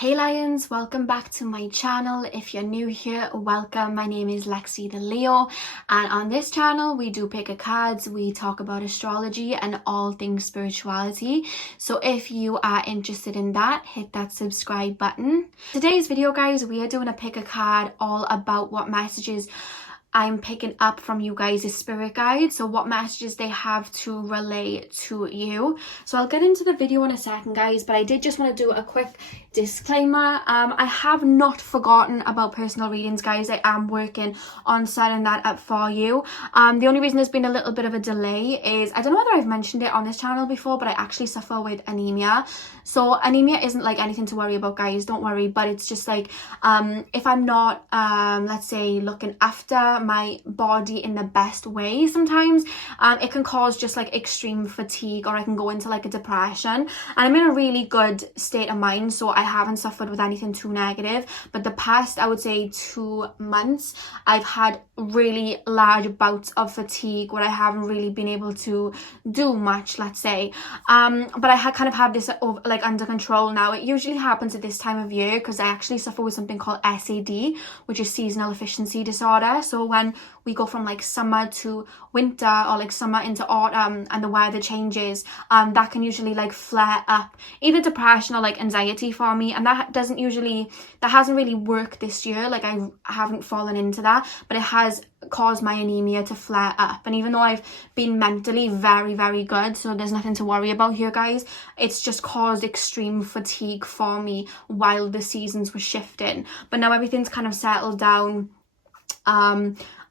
Hey Lions, welcome back to my channel. If you're new here, welcome. My name is Lexi The Leo, and on this channel we do pick a cards, we talk about astrology and all things spirituality. So if you are interested in that, hit that subscribe button. Today's video, guys, we are doing a pick a card all about what messages I'm picking up from you guys' spirit guides, so what messages they have to relay to you. So I'll get into the video in a second, guys, but I did just want to do a quick disclaimer. I have not forgotten about personal readings, guys. I am working on setting that up for you. The only reason there's been a little bit of a delay is, I don't know whether I've mentioned it on this channel before, but I actually suffer with anemia. So anemia isn't like anything to worry about, guys, don't worry, but it's just like if I'm not let's say looking after my body in the best way, sometimes it can cause just like extreme fatigue, or I can go into like a depression, and I'm in a really good state of mind, so I haven't suffered with anything too negative. But the past, I would say 2 months, I've had really large bouts of fatigue where I haven't really been able to do much, let's say, but I kind of have this like under control now. It usually happens at this time of year because I actually suffer with something called SAD, which is seasonal efficiency disorder. So when we go from like summer to winter, or like summer into autumn, and the weather changes, that can usually like flare up either depression or like anxiety for me, and that hasn't really worked this year. Like I haven't fallen into that, but it has caused my anemia to flare up. And even though I've been mentally very, very good, so there's nothing to worry about here, guys, it's just caused extreme fatigue for me while the seasons were shifting. But now everything's kind of settled down,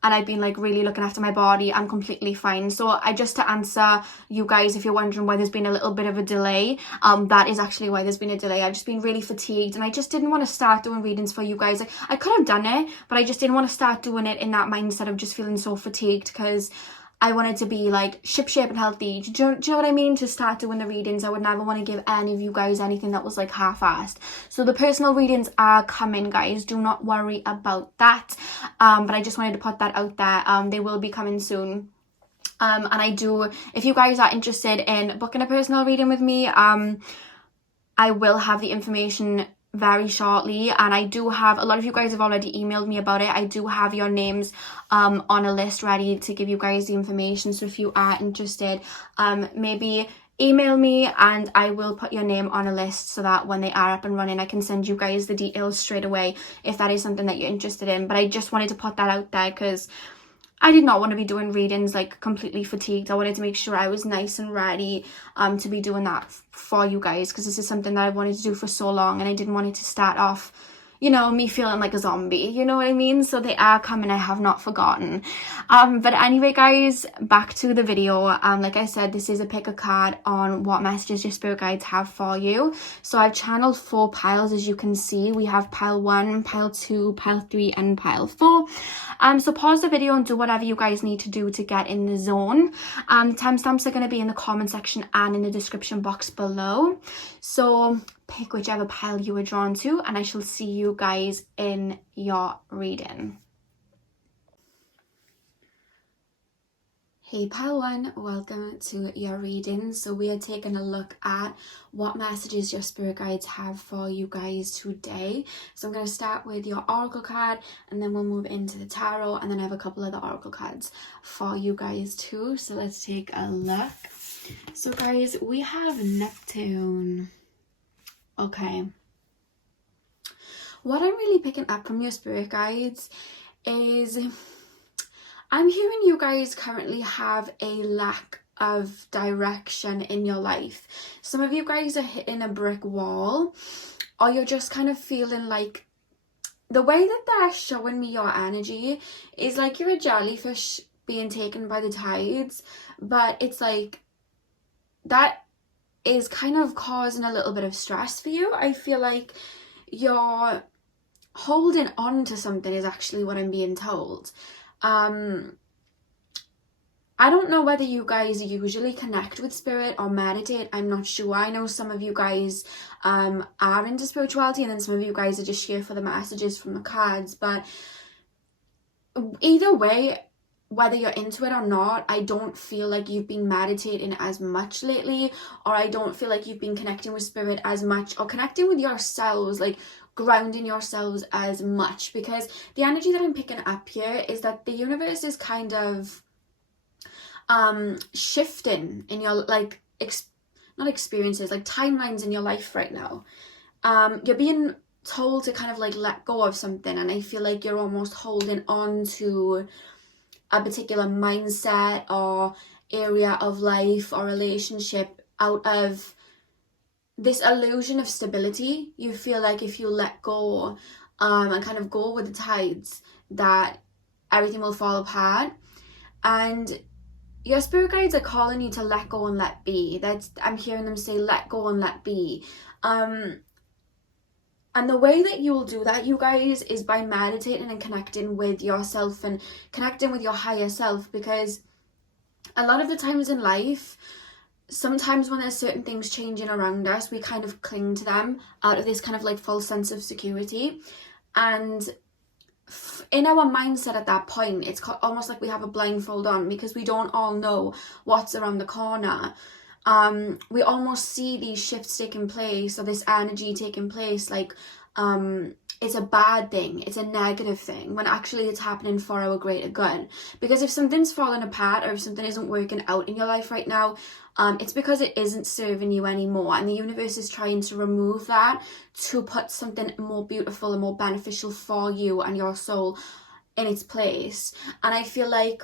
and I've been like really looking after my body. I'm completely fine. So to answer you guys, if you're wondering why there's been a little bit of a delay, that is actually why there's been a delay. I've just been really fatigued, and I just didn't want to start doing readings for you guys. I could have done it, but I just didn't want to start doing it in that mindset of just feeling so fatigued, because I wanted to be like ship and healthy. Do you know what I mean? To start doing the readings, I would never want to give any of you guys anything that was like half-assed. So the personal readings are coming, guys. Do not worry about that. But I just wanted to put that out there. They will be coming soon. And if you guys are interested in booking a personal reading with me, I will have the information very shortly, and I do have a lot of you guys have already emailed me about it. I do have your names on a list ready to give you guys the information. So if you are interested, maybe email me and I will put your name on a list, so that when they are up and running, I can send you guys the details straight away if that is something that you're interested in. But I just wanted to put that out there because I did not want to be doing readings like completely fatigued. I wanted to make sure I was nice and ready to be doing that for you guys, because this is something that I wanted to do for so long, and I didn't want it to start off, you know, me feeling like a zombie, you know what I mean? So they are coming, I have not forgotten. But anyway, guys, back to the video. Like I said, this is a pick a card on what messages your spirit guides have for you. So I've channeled 4 piles, as you can see. We have pile 1, pile 2, pile 3, and pile 4. So pause the video and do whatever you guys need to do to get in the zone. Timestamps are going to be in the comment section and in the description box below. So pick whichever pile you were drawn to, and I shall see you guys in your reading. Hey pile 1, welcome to your reading. So we are taking a look at what messages your spirit guides have for you guys today. So I'm going to start with your oracle card, and then we'll move into the tarot, and then I have a couple of the oracle cards for you guys too. So let's take a look. So guys, we have Neptune. Okay, what I'm really picking up from your spirit guides is I'm hearing you guys currently have a lack of direction in your life. Some of you guys are hitting a brick wall, or you're just kind of feeling like, the way that they're showing me your energy is like you're a jellyfish being taken by the tides, but it's like that is kind of causing a little bit of stress for you. I feel like you're holding on to something is actually what I'm being told. I don't know whether you guys usually connect with spirit or meditate. I'm not sure. I know some of you guys are into spirituality, and then some of you guys are just here for the messages from the cards. But either way, whether you're into it or not, I don't feel like you've been meditating as much lately, or I don't feel like you've been connecting with spirit as much, or connecting with yourselves, like grounding yourselves as much, because the energy that I'm picking up here is that the universe is kind of shifting in your like not experiences, like timelines in your life right now. You're being told to kind of like let go of something, and I feel like you're almost holding on to a particular mindset or area of life or relationship out of this illusion of stability. You feel like if you let go and kind of go with the tides, that everything will fall apart. And your spirit guides are calling you to let go and let be. I'm hearing them say let go and let be. And the way that you will do that, you guys, is by meditating and connecting with yourself and connecting with your higher self. Because a lot of the times in life, sometimes when there's certain things changing around us, we kind of cling to them out of this kind of like false sense of security. And in our mindset at that point, it's almost like we have a blindfold on, because we don't all know what's around the corner. We almost see these shifts taking place, or this energy taking place, like it's a bad thing, it's a negative thing, when actually it's happening for our greater good. Because if something's falling apart, or if something isn't working out in your life right now, it's because it isn't serving you anymore, and the universe is trying to remove that to put something more beautiful and more beneficial for you and your soul in its place. And I feel like,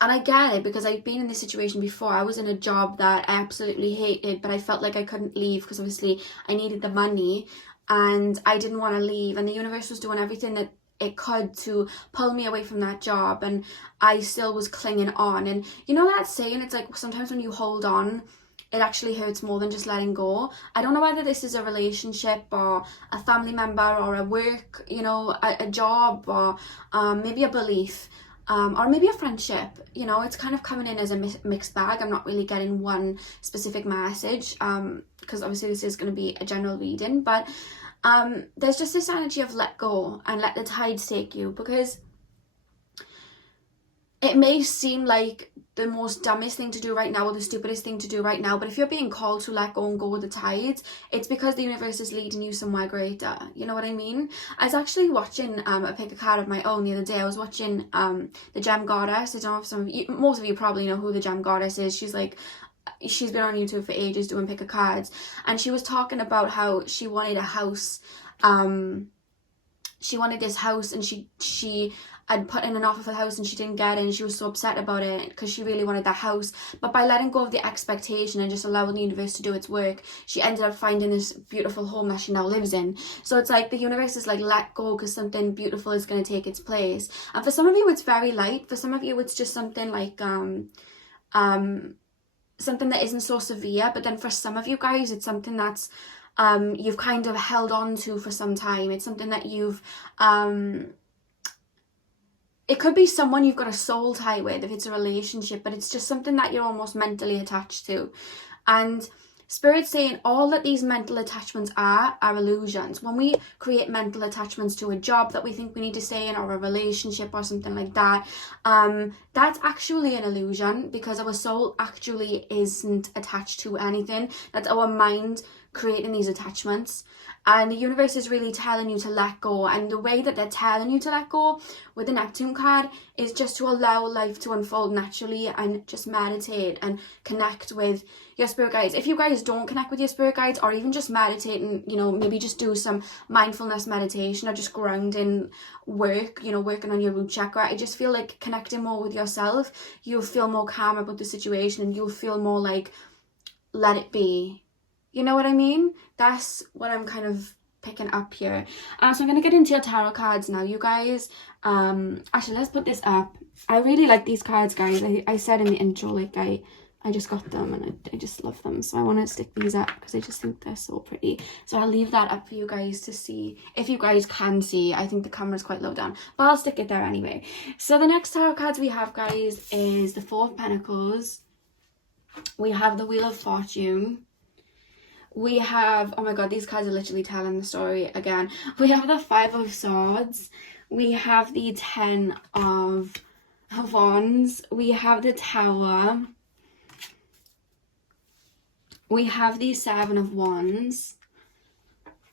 and I get it, because I've been in this situation before. I was in a job that I absolutely hated, but I felt like I couldn't leave because obviously I needed the money and I didn't want to leave, and the universe was doing everything that it could to pull me away from that job, and I still was clinging on. And you know that saying, it's like sometimes when you hold on, it actually hurts more than just letting go. I don't know whether this is a relationship or a family member or a work, you know, a job, or maybe a belief. Or maybe a friendship. You know, it's kind of coming in as a mixed bag. I'm not really getting one specific message, because obviously this is going to be a general reading, but there's just this energy of let go and let the tides take you. Because it may seem like the most dumbest thing to do right now, or the stupidest thing to do right now, but if you're being called to let go and go with the tides, it's because the universe is leading you somewhere greater. You know what I mean? I was actually watching a pick a card of my own the other day. I was watching the Gem Goddess. I don't know if some of you, most of you probably know who the Gem Goddess is. She's been on YouTube for ages doing pick a cards, and she was talking about how she wanted a house. She wanted this house, and she had put in an offer for the house and she didn't get it, and she was so upset about it because she really wanted that house. But by letting go of the expectation and just allowing the universe to do its work, she ended up finding this beautiful home that she now lives in. So it's like the universe is like, let go, because something beautiful is going to take its place. And for some of you it's very light, for some of you it's just something like something that isn't so severe. But then for some of you guys, it's something that's you've kind of held on to for some time. It's something that you've it could be someone you've got a soul tie with if it's a relationship, but it's just something that you're almost mentally attached to. And Spirit's saying all that these mental attachments are illusions. When we create mental attachments to a job that we think we need to stay in, or a relationship or something like that, that's actually an illusion, because our soul actually isn't attached to anything. That's our mind creating these attachments. And the universe is really telling you to let go. And the way that they're telling you to let go with the Neptune card is just to allow life to unfold naturally, and just meditate and connect with your spirit guides. If you guys don't connect with your spirit guides, or even just meditate and, you know, maybe just do some mindfulness meditation or just grounding work, you know, working on your root chakra, I just feel like connecting more with yourself, you'll feel more calm about the situation, and you'll feel more like, let it be. You know what I mean? That's what I'm kind of picking up here. So I'm going to get into your tarot cards now, you guys. Actually, let's put this up. I really like these cards, guys. I said in the intro, like, I just got them and I just love them. So I want to stick these up because I just think they're so pretty. So I'll leave that up for you guys to see. If you guys can see, I think the camera's quite low down, but I'll stick it there anyway. So the next tarot cards we have, guys, is the Four of Pentacles. We have the Wheel of Fortune. We have, oh my god, these cards are literally telling the story again. We have the Five of Swords. We have the Ten of of Wands, we have the Tower, we have the Seven of Wands,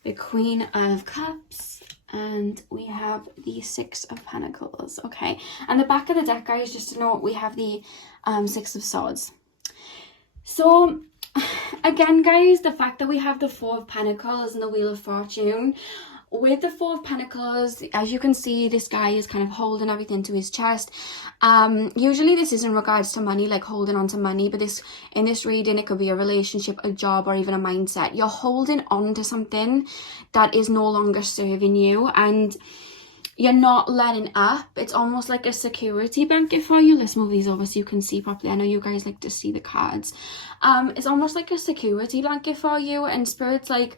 the Queen of Cups, and we have the Six of Pentacles. Okay, and the back of the deck, guys, just to note, we have the Six of Swords. So again, guys, the fact that we have the Four of Pentacles and the Wheel of Fortune, with the Four of Pentacles, as you can see, this guy is kind of holding everything to his chest. Usually this is in regards to money, like holding on to money, but in this reading, it could be a relationship, a job, or even a mindset. You're holding on to something that is no longer serving you, and you're not letting up. It's almost like a security blanket for you. Let's move these over so you can see properly. I know you guys like to see the cards. It's almost like a security blanket for you, and Spirit's like,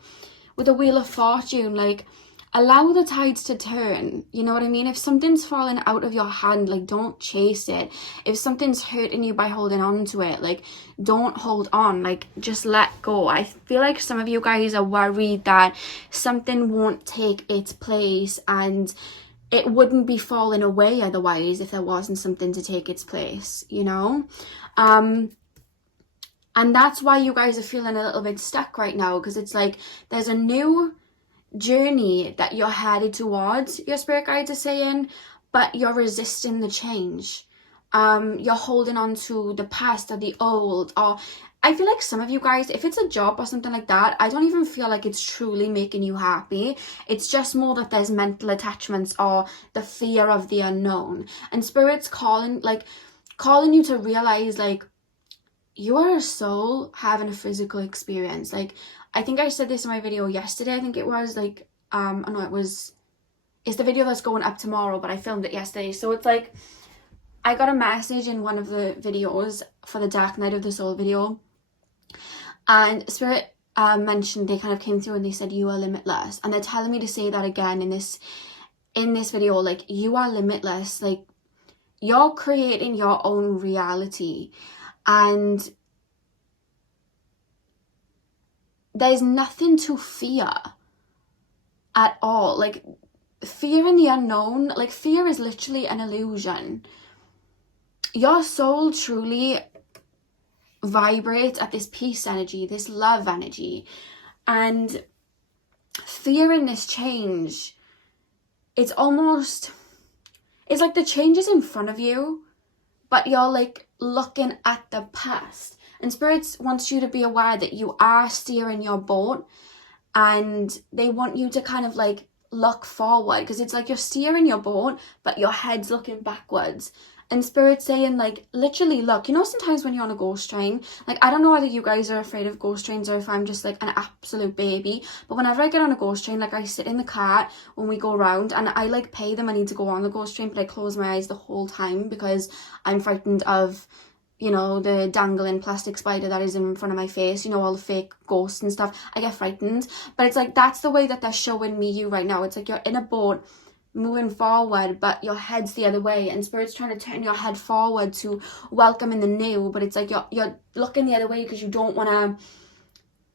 with the Wheel of Fortune, like, allow the tides to turn. You know what I mean? If something's falling out of your hand, like, don't chase it. If something's hurting you by holding on to it, like, don't hold on. Like, just let go. I feel like some of you guys are worried that something won't take its place, and it wouldn't be falling away otherwise if there wasn't something to take its place, you know? And that's why you guys are feeling a little bit stuck right now, because it's like there's a new journey that you're headed towards, your spirit guides are saying, but you're resisting the change. You're holding on to the past or the old, or I feel like some of you guys, if it's a job or something like that, I don't even feel like it's truly making you happy. It's just more that there's mental attachments or the fear of the unknown. And Spirit's calling you to realize, like, you are a soul having a physical experience. Like, I think I said this in my video yesterday. I think it was like, it's the video that's going up tomorrow, but I filmed it yesterday. So it's like, I got a message in one of the videos for the Dark Night of the Soul video, and Spirit mentioned, they kind of came through and they said, you are limitless. And they're telling me to say that again in this video, like, you are limitless. Like, you're creating your own reality, and there's nothing to fear at all. Like, fear in the unknown, like, fear is literally an illusion. Your soul truly vibrates at this peace energy, this love energy, and fear in this change, it's like the change is in front of you, but you're like looking at the past. And Spirit wants you to be aware that you are steering your boat, and they want you to kind of like look forward, because it's like you're steering your boat, but your head's looking backwards. And Spirit's saying, like, literally look, you know, sometimes when you're on a ghost train, like, I don't know whether you guys are afraid of ghost trains or if I'm just like an absolute baby, but whenever I get on a ghost train, like, I sit in the car when we go around, and I like pay the money to go on the ghost train, but I close my eyes the whole time because I'm frightened of, you know, the dangling plastic spider that is in front of my face, you know, all the fake ghosts and stuff. I get frightened. But it's like, that's the way that they're showing me you right now. It's like you're in a boat moving forward, but your head's the other way, and Spirit's trying to turn your head forward to welcome in the new, but it's like you're looking the other way because you don't want to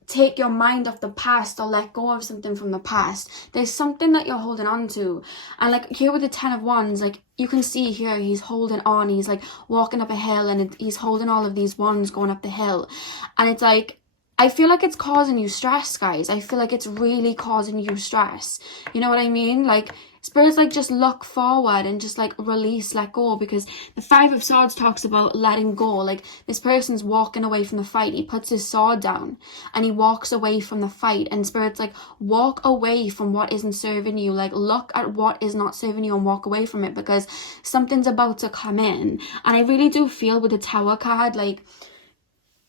take your mind off the past or let go of something from the past. There's something that you're holding on to. And like here with the 10 of Wands, like you can see here, he's holding on, he's like walking up a hill, and he's holding all of these wands going up the hill, and it's like, I feel like it's causing you stress, guys. I feel like it's really causing you stress. You know what I mean? Like, Spirit's like, just look forward and just like release, let go, because the 5 of Swords talks about letting go. Like, this person's walking away from the fight. He puts his sword down and he walks away from the fight, and Spirit's like, walk away from what isn't serving you. Like, look at what is not serving you and walk away from it, because something's about to come in. And I really do feel with the Tower card, like,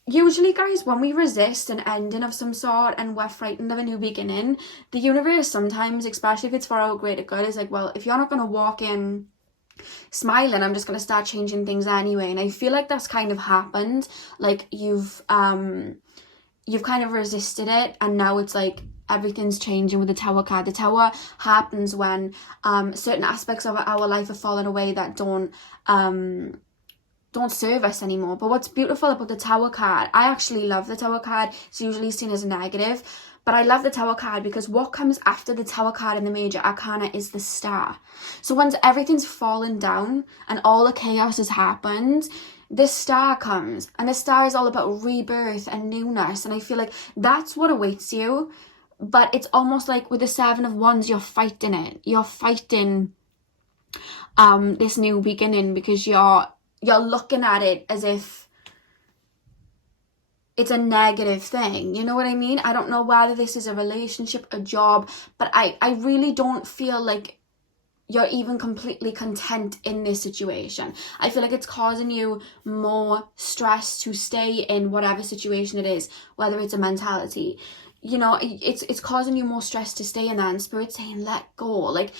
usually, guys, when we resist an ending of some sort and we're frightened of a new beginning, the universe sometimes, especially if it's for our greater good, is like, well, if you're not going to walk in smiling, I'm just going to start changing things anyway. And I feel like that's kind of happened. Like, you've kind of resisted it, and now it's like everything's changing with the Tower card. The Tower happens when certain aspects of our life are falling away that don't serve us anymore. But what's beautiful about the Tower card, I actually love the Tower card. It's usually seen as a negative, But I love the Tower card because what comes after the Tower card in the Major Arcana is the Star. So once everything's fallen down and all the chaos has happened, the Star comes, and the Star is all about rebirth and newness, and I feel like that's what awaits you. But it's almost like with the Seven of Wands, you're fighting it. You're fighting this new beginning because you're looking at it as if it's a negative thing. You know what I mean? I don't know whether this is a relationship, a job, but I really don't feel like you're even completely content in this situation. I feel like it's causing you more stress to stay in whatever situation it is, whether it's a mentality. You know, it's causing you more stress to stay in that, and Spirit's saying let go. Like,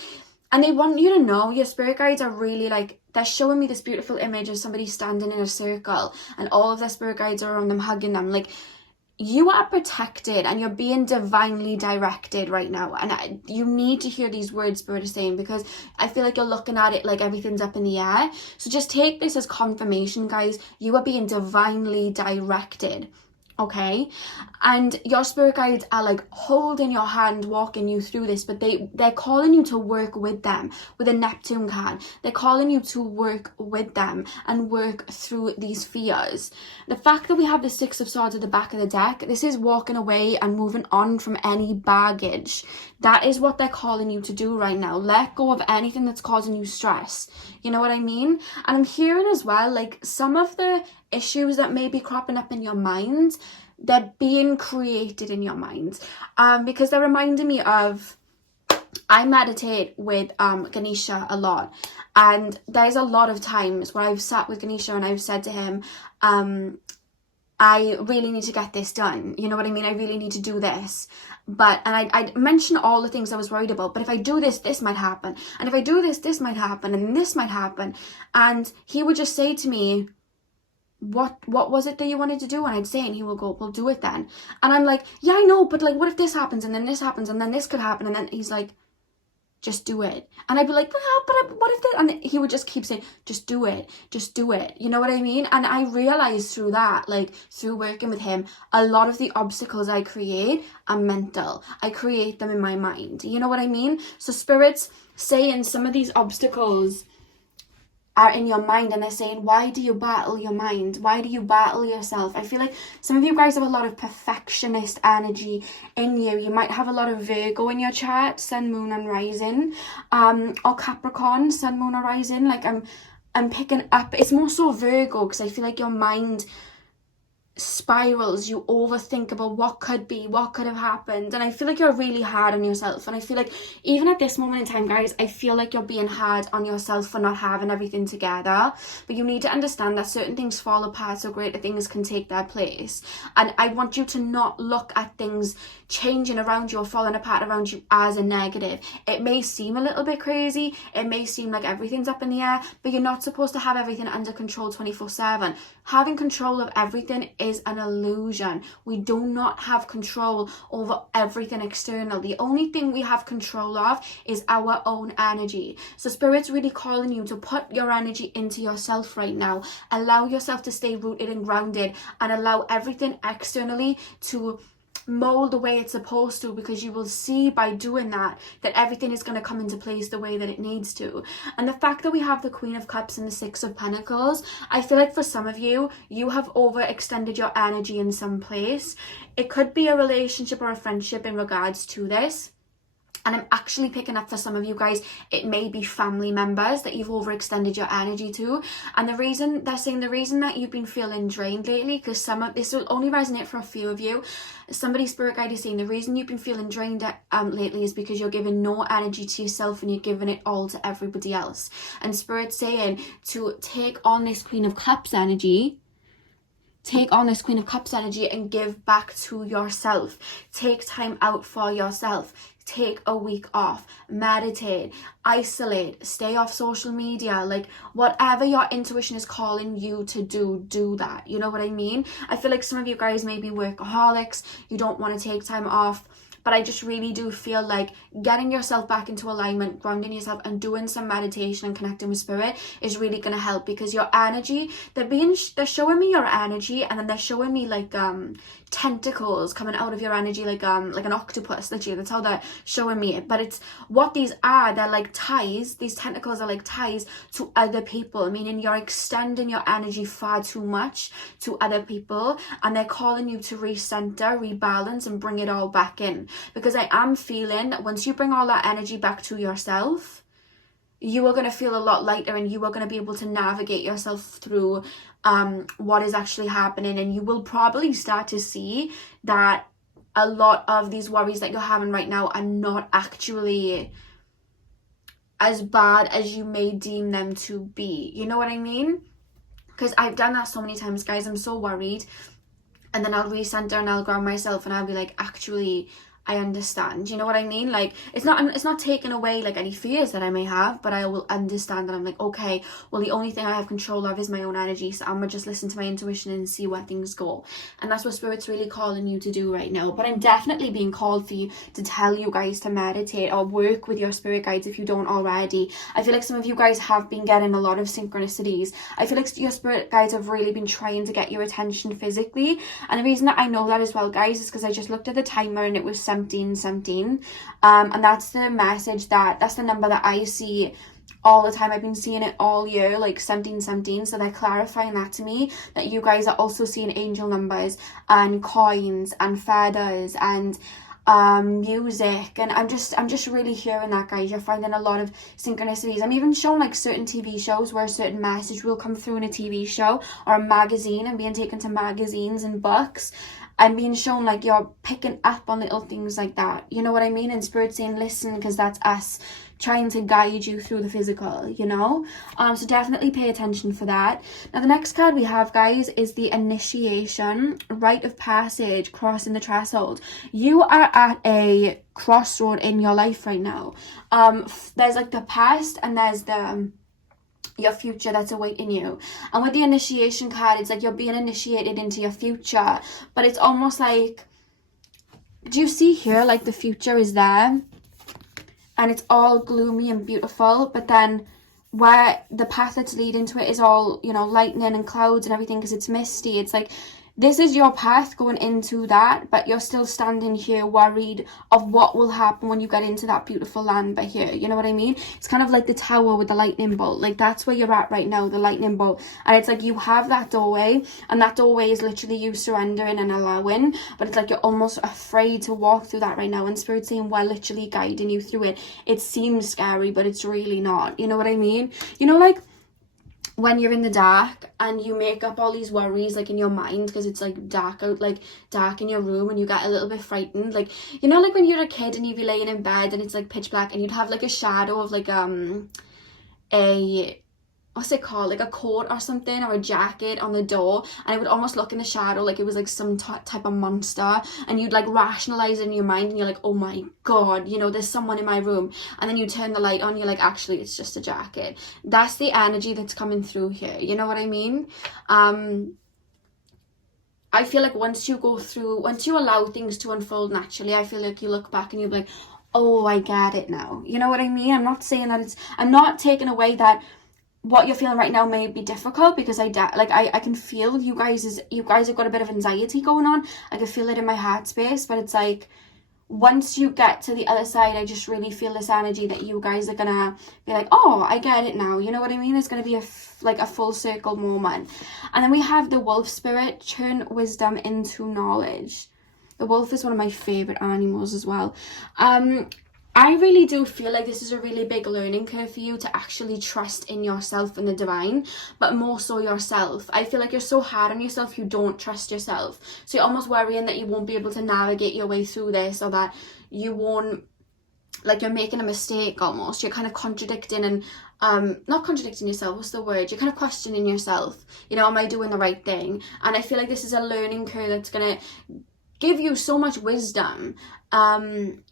and they want you to know, your spirit guides are really like, they're showing me this beautiful image of somebody standing in a circle and all of their spirit guides are around them, hugging them. Like, you are protected and you're being divinely directed right now. And you need to hear these words Spirit is saying, because I feel like you're looking at it like everything's up in the air. So just take this as confirmation, guys. You are being divinely directed. Okay, and your spirit guides are like holding your hand, walking you through this, but they're calling you to work with them. With a Neptune card, they're calling you to work with them and work through these fears. The fact that we have the Six of Swords at the back of the deck, this is walking away and moving on from any baggage. That is what they're calling you to do right now. Let go of anything that's causing you stress. You know what I mean? And I'm hearing as well, like, some of the issues that may be cropping up in your mind, they're being created in your mind, because they're reminding me of, I meditate with Ganesha a lot, and there's a lot of times where I've sat with Ganesha and I've said to him, I really need to get this done, you know what I mean, I really need to do this, but, and I'd mention all the things I was worried about, but if I do this, this might happen, and if I do this, this might happen, and this might happen, and he would just say to me, what was it that you wanted to do? And I'd say, and he will go, well, do it then. And I'm like, yeah, I know, but like, what if this happens, and then this happens, and then this could happen, and then he's like, just do it. And I'd be like, what if this? And he would just keep saying, just do it, you know what I mean? And I realized through that, like, through working with him, a lot of the obstacles I create are mental. I create them in my mind, you know what I mean? So Spirit's saying some of these obstacles are in your mind, and they're saying, why do you battle your mind? Why do you battle yourself? I feel like some of you guys have a lot of perfectionist energy in you. You might have a lot of Virgo in your chart, Sun, Moon and Rising, or Capricorn, Sun, Moon or Rising. Like, I'm picking up, it's more so Virgo, because I feel like your mind spirals, you overthink about what could be, what could have happened, and I feel like you're really hard on yourself. And I feel like even at this moment in time, guys, I feel like you're being hard on yourself for not having everything together. But you need to understand that certain things fall apart so greater things can take their place, and I want you to not look at things changing around you or falling apart around you as a negative. It may seem a little bit crazy, it may seem like everything's up in the air, but you're not supposed to have everything under control 24/7. Having control of everything is an illusion. We do not have control over everything external. The only thing we have control of is our own energy. So Spirit's really calling you to put your energy into yourself right now. Allow yourself to stay rooted and grounded, and allow everything externally to mold the way it's supposed to, because you will see by doing that everything is going to come into place the way that it needs to. And the fact that we have the Queen of Cups and the Six of Pentacles, I feel like for some of you, you have overextended your energy in some place. It could be a relationship or a friendship in regards to this. And I'm actually picking up for some of you guys, it may be family members that you've overextended your energy to. And the reason that you've been feeling drained lately, because some of this will only resonate for a few of you. Somebody's spirit guide is saying the reason you've been feeling drained lately is because you're giving no energy to yourself and you're giving it all to everybody else. And Spirit's saying to take on this Queen of Cups energy. Take on this Queen of Cups energy and give back to yourself. Take time out for yourself. Take a week off, meditate, isolate, stay off social media, like whatever your intuition is calling you to do that. You know what I mean? I feel like some of you guys may be workaholics, you don't want to take time off, but I just really do feel like getting yourself back into alignment, grounding yourself and doing some meditation and connecting with spirit is really going to help, because your energy, they're showing me your energy, and then they're showing me like tentacles coming out of your energy, like an octopus, literally. That's how they're showing me it. But it's what these are, they're like ties. These tentacles are like ties to other people, meaning you're extending your energy far too much to other people, and they're calling you to recenter, rebalance, and bring it all back in. Because I am feeling that once you bring all that energy back to yourself, you are going to feel a lot lighter, and you are going to be able to navigate yourself through what is actually happening. And you will probably start to see that a lot of these worries that you're having right now are not actually as bad as you may deem them to be. You know what I mean? Because I've done that so many times, guys. I'm so worried, and then I'll recenter and I'll ground myself, and I'll be like, actually, I understand. You know what I mean? Like, it's not taking away like any fears that I may have, but I will understand that I'm like, okay, well, the only thing I have control of is my own energy, so I'm gonna just listen to my intuition and see where things go. And that's what spirit's really calling you to do right now. But I'm definitely being called for you to tell you guys to meditate or work with your spirit guides if you don't already. I feel like some of you guys have been getting a lot of synchronicities. I feel like your spirit guides have really been trying to get your attention physically, and the reason that I know that as well, guys, is because I just looked at the timer and it was 1717, and that's the message, that's the number that I see all the time. I've been seeing it all year, like 1717. So they're clarifying that to me, that you guys are also seeing angel numbers and coins and feathers and music, and I'm just really hearing that, guys. You're finding a lot of synchronicities. I'm even shown like certain TV shows where a certain message will come through in a TV show or a magazine, and being taken to magazines and books, and being shown like you're picking up on little things like that. You know what I mean? And spirit saying, listen, because that's us trying to guide you through the physical, you know? So definitely pay attention for that. Now, the next card we have, guys, is the initiation, rite of passage, crossing the threshold. You are at a crossroad in your life right now. There's like the past, and there's your future that's awaiting you. And with the initiation card, it's like you're being initiated into your future, but it's almost like, do you see here, like the future is there and it's all gloomy and beautiful, but then where the path that's leading to it is all, you know, lightning and clouds and everything because it's misty. It's like, this is your path going into that, but you're still standing here worried of what will happen when you get into that beautiful land but here. You know what I mean? It's kind of like the tower with the lightning bolt. Like, that's where you're at right now, the lightning bolt. And it's like you have that doorway, and that doorway is literally you surrendering and allowing, but it's like you're almost afraid to walk through that right now. And Spirit's saying, we're literally guiding you through it. It seems scary, but it's really not. You know what I mean? You know, like, when you're in the dark and you make up all these worries like in your mind because it's like dark out, like dark in your room, and you get a little bit frightened, like, you know, like when you're a kid and you'd be laying in bed and it's like pitch black and you'd have like a shadow of like a what's it called, like a coat or something, or a jacket on the door, and it would almost look in the shadow like it was like some type of monster, and you'd like rationalize it in your mind and you're like, oh my god, you know, there's someone in my room, and then you turn the light on, you're like, actually it's just a jacket. That's the energy that's coming through here. You know what I mean? I feel like once you allow things to unfold naturally, I feel like you look back and you're like, oh, I get it now. You know what I mean? I'm not saying that I'm not taking away that what you're feeling right now may be difficult, because I can feel you guys have got a bit of anxiety going on. I can feel it in my heart space, but it's like, once you get to the other side, I just really feel this energy that you guys are gonna be like, oh, I get it now. You know what I mean? It's gonna be a full circle moment. And then we have the wolf spirit, turn wisdom into knowledge. The wolf is one of my favorite animals as well. I really do feel like this is a really big learning curve for you to actually trust in yourself and the divine, but more so yourself. I feel like you're so hard on yourself, you don't trust yourself. So you're almost worrying that you won't be able to navigate your way through this, or that you won't, like, you're making a mistake almost. You're kind of contradicting and, not contradicting yourself, what's the word? You're kind of questioning yourself. You know, am I doing the right thing? And I feel like this is a learning curve that's going to give you so much wisdom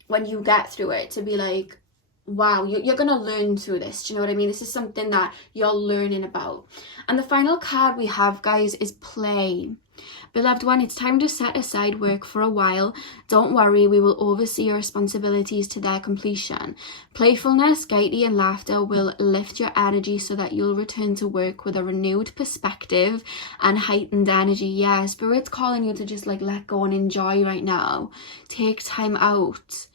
when you get through it, to be like, wow, you're going to learn through this. Do you know what I mean? This is something that you're learning about. And the final card we have, guys, is play. Beloved one, it's time to set aside work for a while. Don't worry, we will oversee your responsibilities to their completion. Playfulness, gaiety and laughter will lift your energy so that you'll return to work with a renewed perspective and heightened energy. Yeah, Spirit's calling you to just like let go and enjoy right now. Take time out.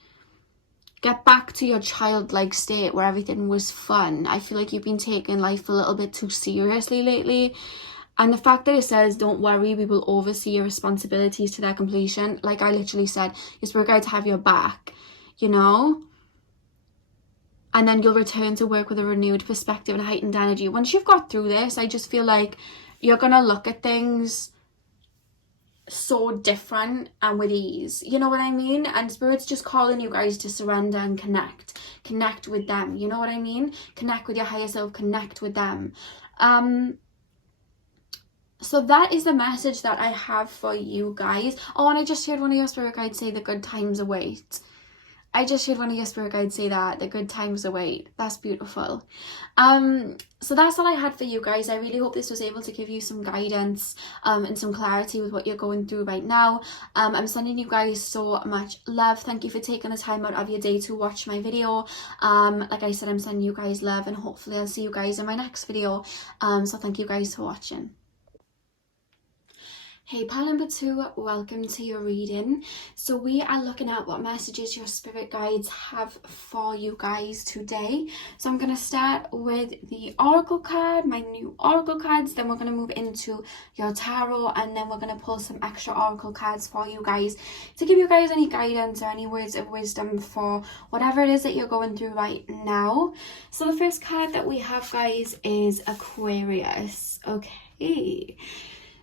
Get back to your childlike state where everything was fun. I feel like you've been taking life a little bit too seriously lately. And the fact that it says, don't worry, we will oversee your responsibilities to their completion. Like I literally said, your spirit guides have your back, you know? And then you'll return to work with a renewed perspective and heightened energy. Once you've got through this, I just feel like you're going to look at things so different and with ease. You know what I mean? And Spirit's just calling you guys to surrender and connect with them. You know what I mean? Connect with your higher self, connect with them. So that is the message that I have for you guys. Oh, and I just heard one of your spirit guides say the good times await. I just heard one of your spirit guides say that, the good times await. That's beautiful. So that's all I had for you guys. I really hope this was able to give you some guidance and some clarity with what you're going through right now. I'm sending you guys so much love. Thank you for taking the time out of your day to watch my video. Like I said, I'm sending you guys love, and hopefully I'll see you guys in my next video. So thank you guys for watching. Hey pal number 2, welcome to your reading. So we are looking at what messages your spirit guides have for you guys today. So I'm going to start with the oracle card, my new oracle cards, then we're going to move into your tarot, and then we're going to pull some extra oracle cards for you guys to give you guys any guidance or any words of wisdom for whatever it is that you're going through right now. So the first card that we have, guys, is Aquarius. Okay.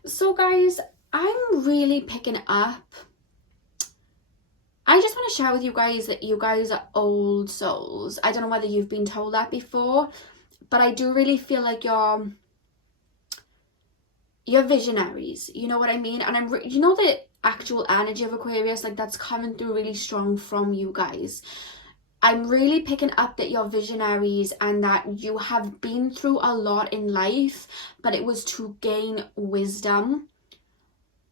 So guys, I'm really picking up, I just want to share with you guys that you guys are old souls. I don't know whether you've been told that before, but I do really feel like you're visionaries, you know what I mean? And you know the actual energy of Aquarius, like that's coming through really strong from you guys. I'm really picking up that you're visionaries and that you have been through a lot in life, but it was to gain wisdom.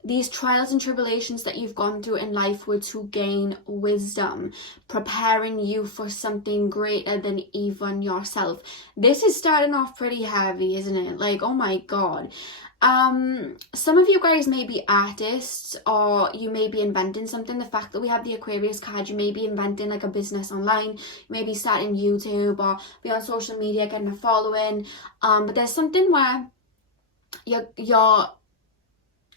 These trials and tribulations that you've gone through in life were to gain wisdom, preparing you for something greater than even yourself. This is starting off pretty heavy, isn't it? Like, oh my God. Some of you guys may be artists, or you may be inventing something. The fact that we have the Aquarius card, you may be inventing like a business online, you may be starting YouTube or be on social media, getting a following. But there's something where you're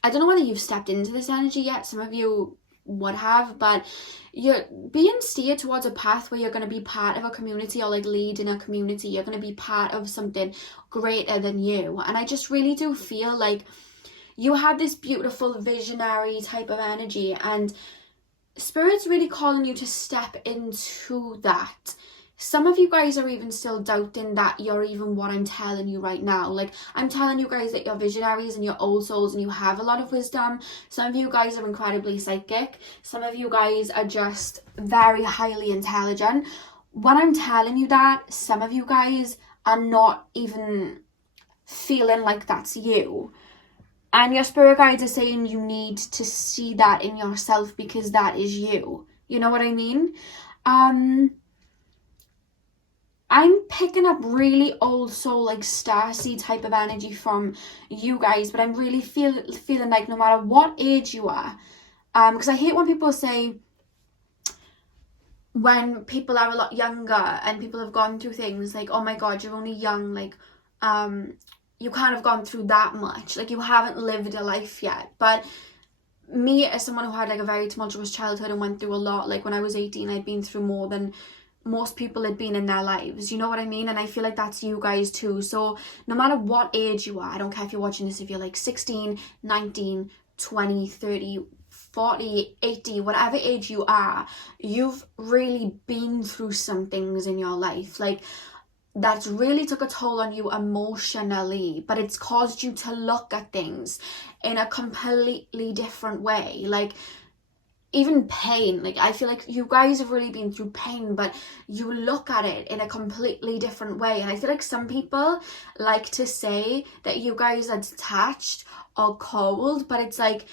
I don't know whether you've stepped into this energy yet. Some of you would have, but you're being steered towards a path where you're going to be part of a community, or like lead in a community. You're going to be part of something greater than you. And I just really do feel like you have this beautiful visionary type of energy, and Spirit's really calling you to step into that. Some of you guys are even still doubting that you're even what I'm telling you right now. Like, I'm telling you guys that you're visionaries and you're old souls and you have a lot of wisdom. Some of you guys are incredibly psychic. Some of you guys are just very highly intelligent. When I'm telling you that, some of you guys are not even feeling like that's you. And your spirit guides are saying you need to see that in yourself because that is you. You know what I mean? I'm picking up really old soul, like starseed type of energy from you guys, but I'm really feeling like no matter what age you are, because I hate when people say, when people are a lot younger and people have gone through things like, oh my God, you're only young, like, you can't have gone through that much, like you haven't lived a life yet. But me, as someone who had like a very tumultuous childhood and went through a lot, like when I was 18, I'd been through more than most people had been in their lives, you know what I mean? And I feel like that's you guys too. So no matter what age you are, I don't care if you're watching this, if you're like 16, 19, 20, 30, 40, 80, whatever age you are, you've really been through some things in your life, like that's really took a toll on you emotionally, but it's caused you to look at things in a completely different way. Like, even pain. Like, I feel like you guys have really been through pain, but you look at it in a completely different way. And I feel like some people like to say that you guys are detached or cold, but it's like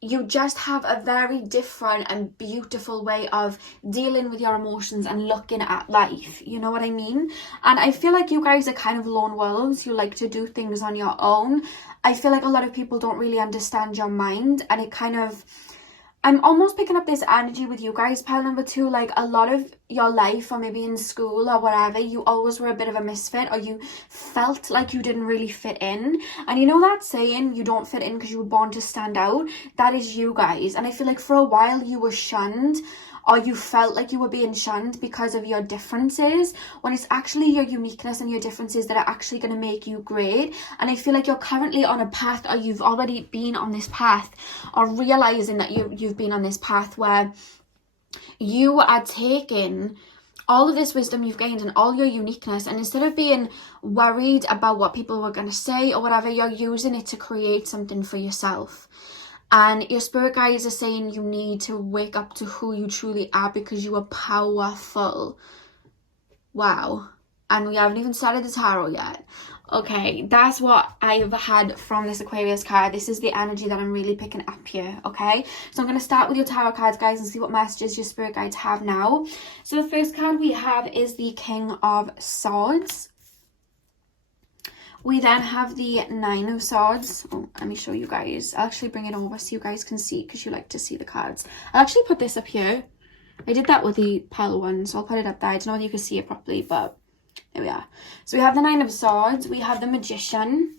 you just have a very different and beautiful way of dealing with your emotions and looking at life. You know what I mean? And I feel like you guys are kind of lone wolves. You like to do things on your own. I feel like a lot of people don't really understand your mind, and it kind of, I'm almost picking up this energy with you guys, pile number 2. Like, a lot of your life, or maybe in school or whatever, you always were a bit of a misfit, or you felt like you didn't really fit in. And you know that saying, you don't fit in because you were born to stand out? That is you guys. And I feel like for a while you were shunned, or you felt like you were being shunned because of your differences, when it's actually your uniqueness and your differences that are actually going to make you great. And I feel like you're currently on a path, or you've already been on this path, or realizing that you've been on this path where you are taking all of this wisdom you've gained and all your uniqueness, and instead of being worried about what people were going to say or whatever, you're using it to create something for yourself. And your spirit guides are saying you need to wake up to who you truly are, because you are powerful. Wow. And we haven't even started the tarot yet. Okay, that's what I've had from this Aquarius card. This is the energy that I'm really picking up here, okay? So I'm going to start with your tarot cards, guys, and see what messages your spirit guides have now. So the first card we have is the King of Swords. We then have the Nine of Swords. Oh, let me show you guys. I'll actually bring it over so you guys can see, because you like to see the cards. I'll actually put this up here. I did that with the pile one, so I'll put it up there. I don't know whether you can see it properly, but there we are. So we have the Nine of Swords. We have the Magician.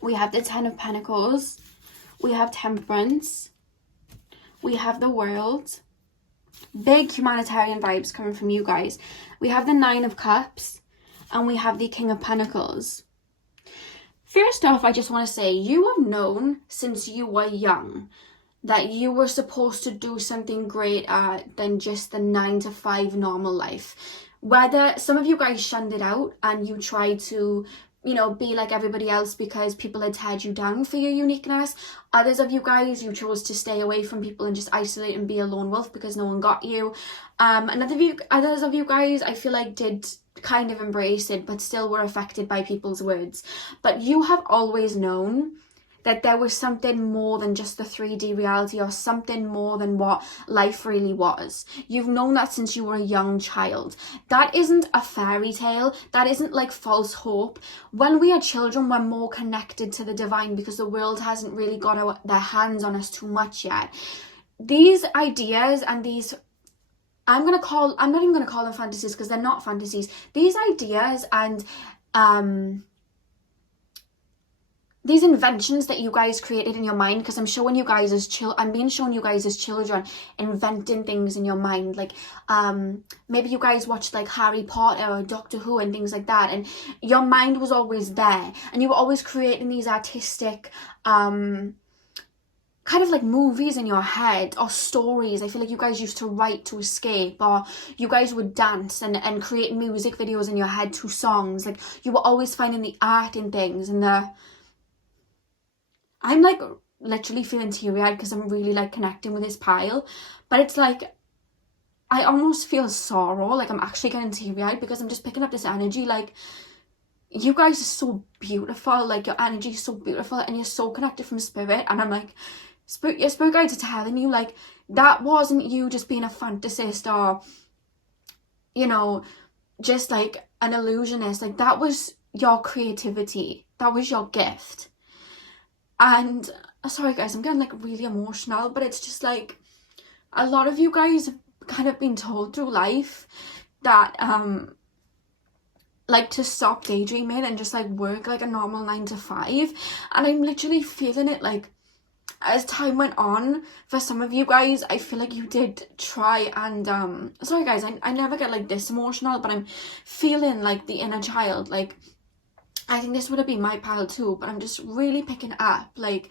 We have the Ten of Pentacles. We have Temperance. We have the World. Big humanitarian vibes coming from you guys. We have the Nine of Cups. And we have the King of Pentacles. First off, I just want to say, you have known since you were young that you were supposed to do something greater than just the 9 to 5 normal life. Whether some of you guys shunned it out and you tried to, you know, be like everybody else because people had tied you down for your uniqueness. Others of you guys, you chose to stay away from people and just isolate and be a lone wolf because no one got you. Others of you guys, I feel like did kind of embrace it, but still were affected by people's words. But you have always known that there was something more than just the 3D reality, or something more than what life really was. You've known that since you were a young child. That isn't a fairy tale. That isn't like false hope. When we are children, we're more connected to the divine because the world hasn't really got their hands on us too much yet. These ideas and these, I'm not even going to call them fantasies, because they're not fantasies. These ideas and these inventions that you guys created in your mind, because I'm showing you guys as I'm being shown you guys as children inventing things in your mind, like maybe you guys watched like Harry Potter or Doctor Who and things like that, and your mind was always there, and you were always creating these artistic kind of like movies in your head, or stories. I feel like you guys used to write to escape, or you guys would dance and create music videos in your head to songs. Like, you were always finding the art in things. And I'm like literally feeling teary-eyed because I'm really like connecting with this pile. But it's like, I almost feel sorrow, like I'm actually getting teary-eyed because I'm just picking up this energy. Like, you guys are so beautiful, like your energy is so beautiful, and you're so connected from spirit. And I'm like, your spirit guides are telling you, like, that wasn't you just being a fantasist, or, you know, just like an illusionist. Like, that was your creativity. That was your gift. And sorry guys, I'm getting like really emotional, but it's just like, a lot of you guys have kind of been told through life that like to stop daydreaming and just like work like a normal 9 to 5. And I'm literally feeling it, like, as time went on, for some of you guys, I feel like you did try and sorry guys, I never get like this emotional, but I'm feeling like the inner child. Like, I think this would have been my pile too, but I'm just really picking up, like,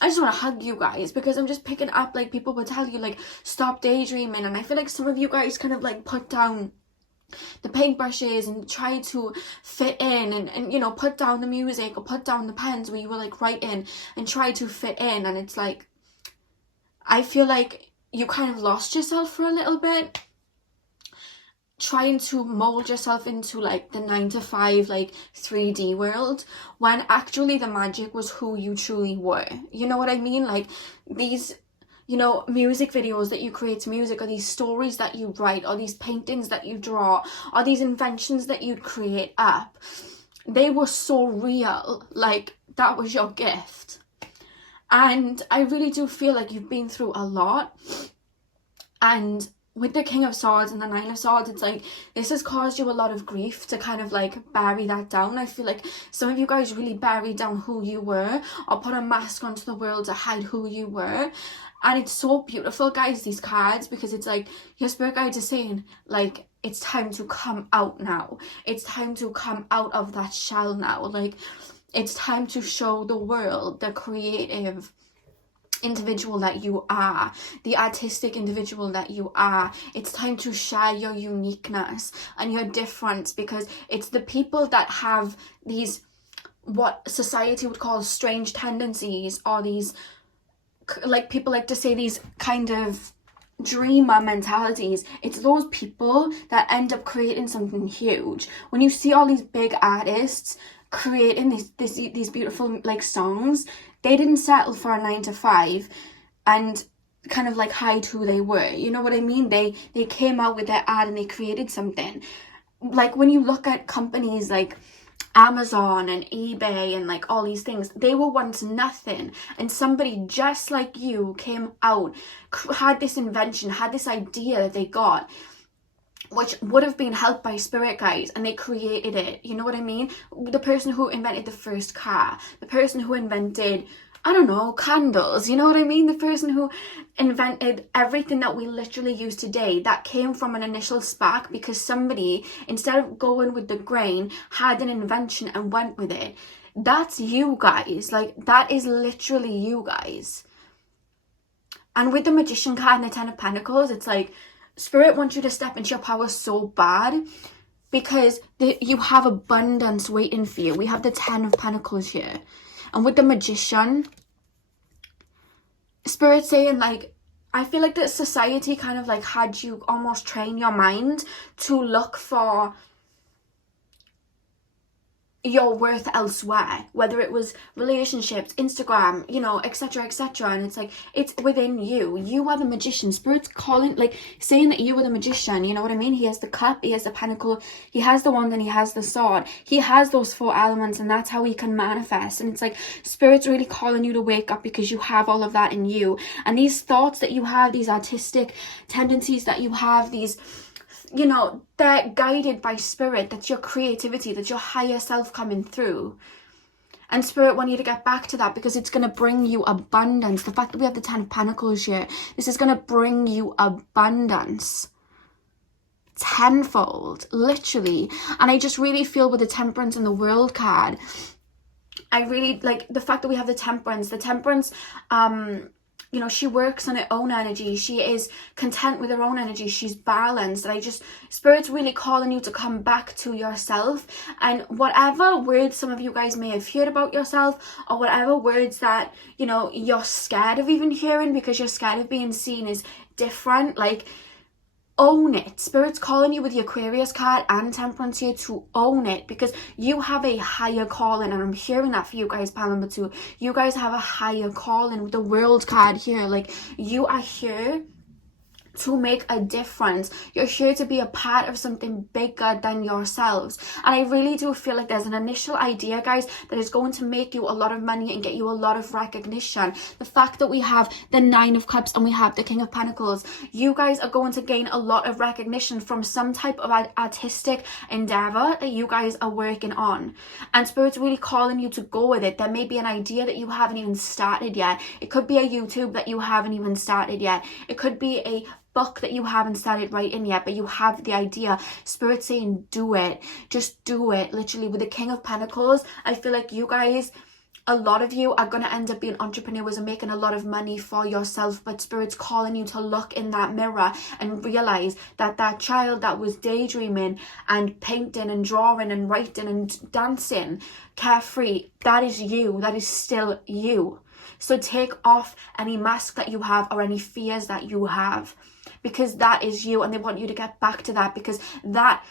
I just want to hug you guys, because I'm just picking up, like, people will tell you, like, stop daydreaming, and I feel like some of you guys kind of like put down the paintbrushes and try to fit in, and you know, put down the music or put down the pens where you were like writing and try to fit in. And it's like, I feel like you kind of lost yourself for a little bit, trying to mold yourself into like the 9 to 5 like 3D world, when actually the magic was who you truly were. You know what I mean? Like these, you know, music videos that you create to music, or these stories that you write, or these paintings that you draw, or these inventions that you'd create up, they were so real. Like that was your gift. And I really do feel like you've been through a lot, and with the King of Swords and the Nine of Swords, it's like this has caused you a lot of grief to kind of like bury that down. I feel like some of you guys really buried down who you were, or put a mask onto the world to hide who you were. And it's so beautiful, guys, these cards, because it's like your spirit guides are saying like it's time to come out now. It's time to come out of that shell now. Like it's time to show the world the creative individual that you are, the artistic individual that you are. It's time to share your uniqueness and your difference, because it's the people that have these, what society would call strange tendencies, or these, like people like to say, these kind of dreamer mentalities. It's those people that end up creating something huge. When you see all these big artists creating these beautiful like songs, they didn't settle for a 9 to 5 and kind of like hide who they were. You know what I mean? They came out with their art and they created something. Like when you look at companies like Amazon and eBay and like all these things, they were once nothing, and somebody just like you came out, had this invention, had this idea that they got, which would have been helped by spirit guides, and they created it. You know what I mean? The person who invented the first car, the person who invented, I don't know, candles, you know what I mean? The person who invented everything that we literally use today, that came from an initial spark because somebody, instead of going with the grain, had an invention and went with it. That's you guys. Like that is literally you guys. And with the Magician card and the Ten of Pentacles, it's like Spirit wants you to step into your power so bad, because you have abundance waiting for you. We have the Ten of Pentacles here. And with the Magician, Spirit saying like, I feel like that society kind of like had you almost train your mind to look for your worth elsewhere, whether it was relationships, Instagram, you know, etc, etc. And it's like, it's within you. You are the magician. Spirit's calling, like saying that you are the magician. You know what I mean? He has the cup, he has the pentacle, he has the wand, and he has the sword. He has those 4 elements, and that's how he can manifest. And it's like Spirit's really calling you to wake up, because you have all of that in you. And these thoughts that you have, these artistic tendencies that you have, these, you know, they're guided by Spirit. That's your creativity, that's your higher self coming through. And Spirit want you to get back to that, because it's going to bring you abundance. The fact that we have the Ten of Pentacles here, this is going to bring you abundance tenfold, literally. And I just really feel with the Temperance and the World card, I really like the fact that we have the Temperance. The Temperance, you know, she works on her own energy. She is content with her own energy. She's balanced. And Spirit's really calling you to come back to yourself. And whatever words some of you guys may have heard about yourself, or whatever words that, you know, you're scared of even hearing because you're scared of being seen as different, like, own it. Spirit's calling you with the Aquarius card and Temperance here to own it, because you have a higher calling. And I'm hearing that for you guys, pile number 2. You guys have a higher calling with the World card here. Like, you are here to make a difference. You're here to be a part of something bigger than yourselves. And I really do feel like there's an initial idea, guys, that is going to make you a lot of money and get you a lot of recognition. The fact that we have the Nine of Cups and we have the King of Pentacles, you guys are going to gain a lot of recognition from some type of artistic endeavor that you guys are working on. And Spirit's really calling you to go with it. There may be an idea that you haven't even started yet. It could be a YouTube that you haven't even started yet. It could be a book that you haven't started writing yet, but you have the idea. Spirit saying do it. Just do it. Literally, with the King of Pentacles, I feel like you guys, a lot of you are going to end up being entrepreneurs and making a lot of money for yourself, but Spirit's calling you to look in that mirror and realize that that child that was daydreaming and painting and drawing and writing and dancing carefree, that is you. That is still you. So take off any mask that you have or any fears that you have, because that is you, and they want you to get back to that, because that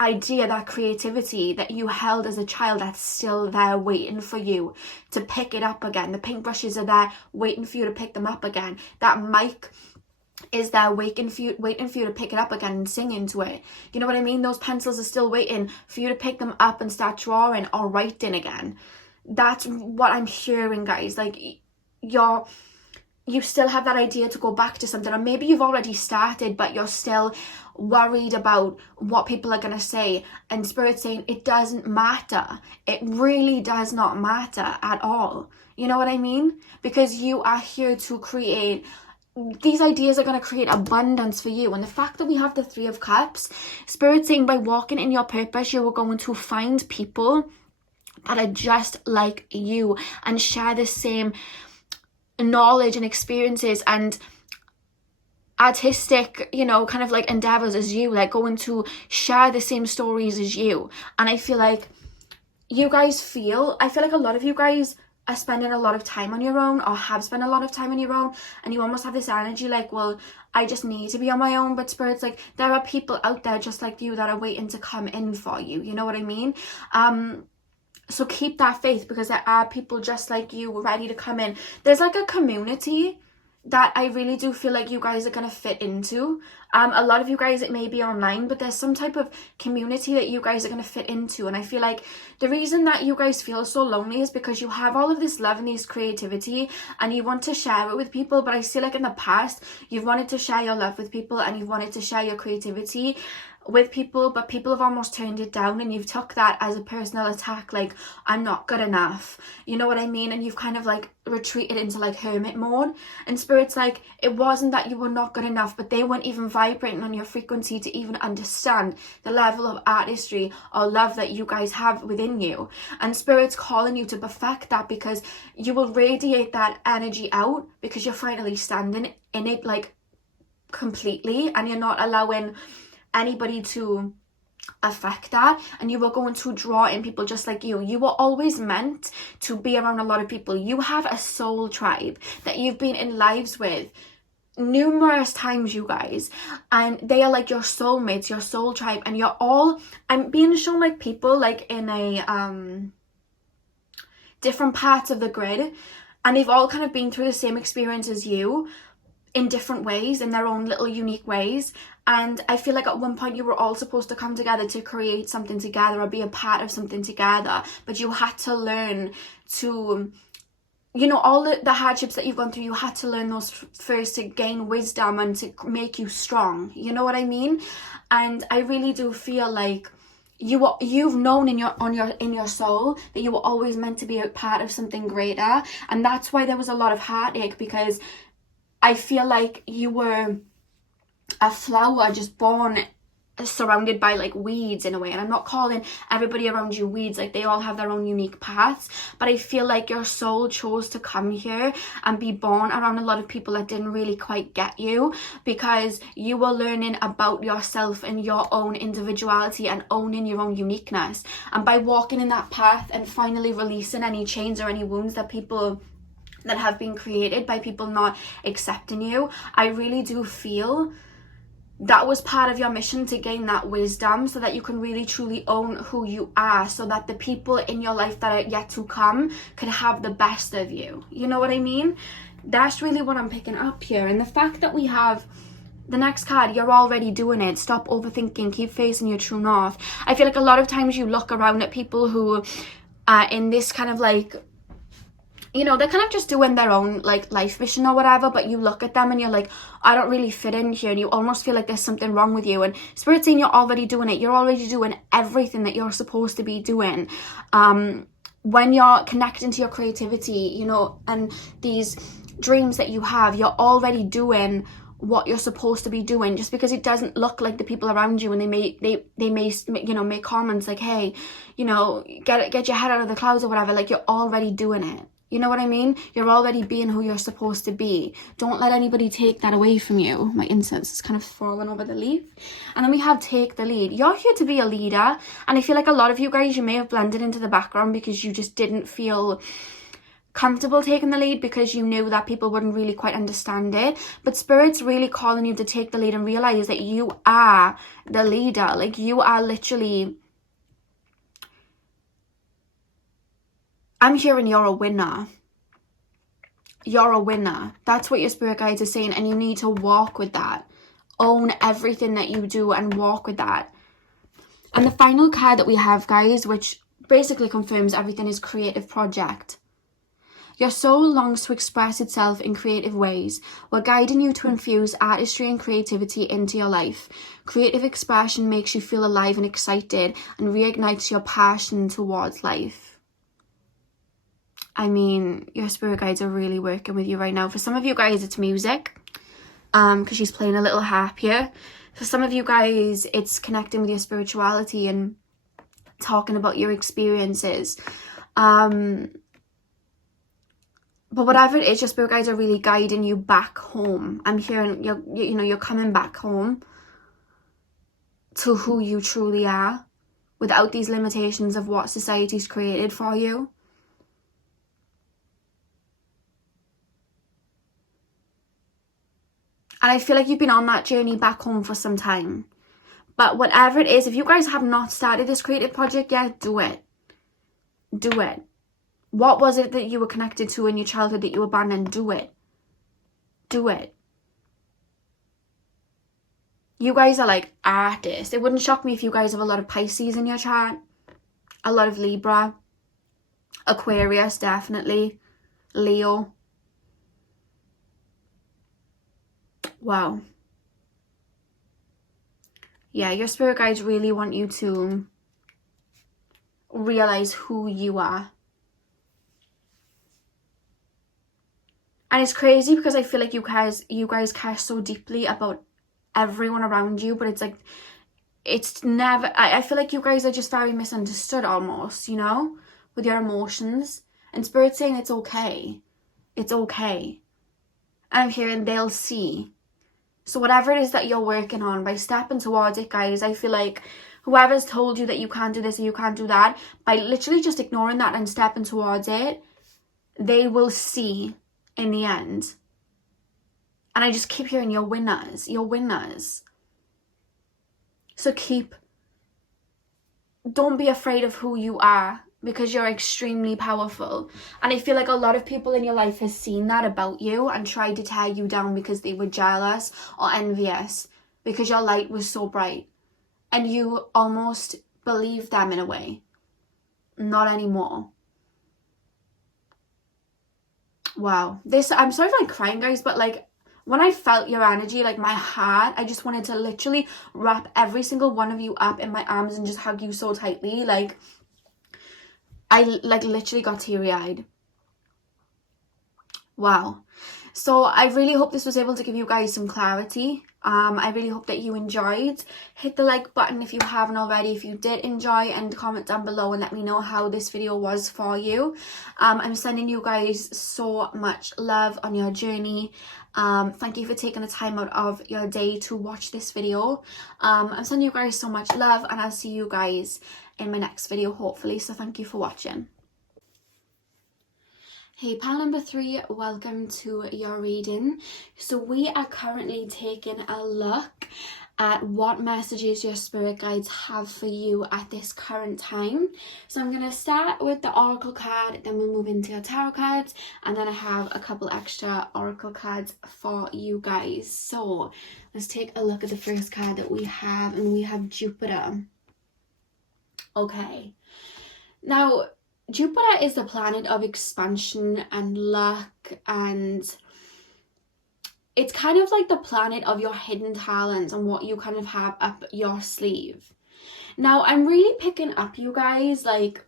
idea, that creativity that you held as a child, that's still there waiting for you to pick it up again. The paintbrushes are there waiting for you to pick them up again. That mic is there waiting for you to pick it up again and sing into it. You know what I mean? Those pencils are still waiting for you to pick them up and start drawing or writing again. That's what I'm hearing, guys. Like, you still have that idea to go back to something, or maybe you've already started but you're still worried about what people are going to say, and Spirit's saying it doesn't matter. It really does not matter at all. You know what I mean? Because you are here to create. These ideas are going to create abundance for you. And the fact that we have the Three of Cups, Spirit's saying by walking in your purpose, you are going to find people that are just like you and share the same knowledge and experiences and artistic, you know, kind of like endeavors as you, like going to share the same stories as you. And I feel like I feel like a lot of you guys are spending a lot of time on your own, or have spent a lot of time on your own, and you almost have this energy like, well, I just need to be on my own. But Spirit's like, there are people out there just like you that are waiting to come in for you. You know what I mean? So keep that faith, because there are people just like you ready to come in. There's like a community that I really do feel like you guys are going to fit into. A lot of you guys, it may be online, but there's some type of community that you guys are going to fit into. And I feel like the reason that you guys feel so lonely is because you have all of this love and this creativity and you want to share it with people. But I feel like in the past, you've wanted to share your love with people and you've wanted to share your creativity with people, but people have almost turned it down, and you've took that as a personal attack, like, I'm not good enough, you know what I mean? And you've kind of like retreated into like hermit mode. And Spirit's like, it wasn't that you were not good enough, but they weren't even vibrating on your frequency to even understand the level of artistry or love that you guys have within you. And Spirit's calling you to perfect that, because you will radiate that energy out, because you're finally standing in it like completely, and you're not allowing anybody to affect that, and you are going to draw in people just like you. You were always meant to be around a lot of people. You have a soul tribe that you've been in lives with numerous times, you guys, and they are like your soulmates, your soul tribe, and I'm being shown like people like in a different parts of the grid, and they've all kind of been through the same experience as you in different ways, in their own little unique ways. And I feel like at one point you were all supposed to come together to create something together or be a part of something together, but you had to learn to, you know, all the hardships that you've gone through, you had to learn those first to gain wisdom and to make you strong, you know what I mean? And I really do feel like you've known in your soul that you were always meant to be a part of something greater. And that's why there was a lot of heartache, because I feel like you were a flower just born surrounded by like weeds in a way. And I'm not calling everybody around you weeds, like they all have their own unique paths, but I feel like your soul chose to come here and be born around a lot of people that didn't really quite get you, because you were learning about yourself and your own individuality and owning your own uniqueness. And by walking in that path and finally releasing any chains or any wounds that have been created by people not accepting you, I really do feel that was part of your mission, to gain that wisdom so that you can really truly own who you are, so that the people in your life that are yet to come could have the best of you. You know what I mean? That's really what I'm picking up here. And the fact that we have the next card, you're already doing it. Stop overthinking. Keep facing your true north. I feel like a lot of times you look around at people who are in this kind of like, you know, they're kind of just doing their own like life mission or whatever, but you look at them and you're like, I don't really fit in here, and you almost feel like there's something wrong with you. And Spirit's saying you're already doing it. You're already doing everything that you're supposed to be doing. When you're connecting to your creativity, you know, and these dreams that you have, you're already doing what you're supposed to be doing. Just because it doesn't look like the people around you, and they may you know, make comments like, hey, you know, get your head out of the clouds or whatever, like you're already doing it. You know what I mean? You're already being who you're supposed to be. Don't let anybody take that away from you. My incense is kind of falling over the leaf. And then we have take the lead. You're here to be a leader. And I feel like a lot of you guys, you may have blended into the background because you just didn't feel comfortable taking the lead because you knew that people wouldn't really quite understand it. But Spirit's really calling you to take the lead and realize that you are the leader. Like, you are literally, I'm hearing you're a winner. You're a winner. That's what your spirit guides are saying, and you need to walk with that. Own everything that you do and walk with that. And the final card that we have, guys, which basically confirms everything, is creative project. Your soul longs to express itself in creative ways. We're guiding you to infuse artistry and creativity into your life. Creative expression makes you feel alive and excited and reignites your passion towards life. I mean, your spirit guides are really working with you right now. For some of you guys, it's music, because she's playing a little harp here. For some of you guys, it's connecting with your spirituality and talking about your experiences. But whatever it is, your spirit guides are really guiding you back home. I'm hearing you're coming back home to who you truly are, without these limitations of what society's created for you. And I feel like you've been on that journey back home for some time. But whatever it is, if you guys have not started this creative project yet, do it. Do it. What was it that you were connected to in your childhood that you abandoned? Do it. Do it. You guys are like artists. It wouldn't shock me if you guys have a lot of Pisces in your chart. A lot of Libra. Aquarius, definitely. Leo. Wow. Yeah, your spirit guides really want you to realize who you are. And it's crazy because I feel like you guys care so deeply about everyone around you, but it's like, it's never, I feel like you guys are just very misunderstood almost, you know, with your emotions. And Spirit's saying it's okay. It's okay. And I'm hearing they'll see. So whatever it is that you're working on, by stepping towards it, guys, I feel like whoever's told you that you can't do this or you can't do that, by literally just ignoring that and stepping towards it, they will see in the end. And I just keep hearing you're winners. You're winners. So don't be afraid of who you are, because you're extremely powerful. And I feel like a lot of people in your life has seen that about you and tried to tear you down because they were jealous or envious, because your light was so bright. And you almost believed them in a way. Not anymore. Wow. I'm sorry if I'm crying, guys, but like, when I felt your energy, like my heart, I just wanted to literally wrap every single one of you up in my arms and just hug you so tightly. Like, I like literally got teary-eyed. Wow. So I really hope this was able to give you guys some clarity. I really hope that you enjoyed. Hit the like button if you haven't already, if you did enjoy, and comment down below and let me know how this video was for you. I'm sending you guys so much love on your journey. Thank you for taking the time out of your day to watch this video. I'm sending you guys so much love, and I'll see you guys in my next video, hopefully. So thank you for watching. Hey pal number 3, welcome to your reading. So we are currently taking a look at what messages your spirit guides have for you at this current time. So I'm going to start with the oracle card, then we'll move into your tarot cards, and then I have a couple extra oracle cards for you guys. So let's take a look at the first card that we have, and we have Jupiter. Okay, now Jupiter is the planet of expansion and luck, and it's kind of like the planet of your hidden talents and what you kind of have up your sleeve. Now, I'm really picking up, you guys, like,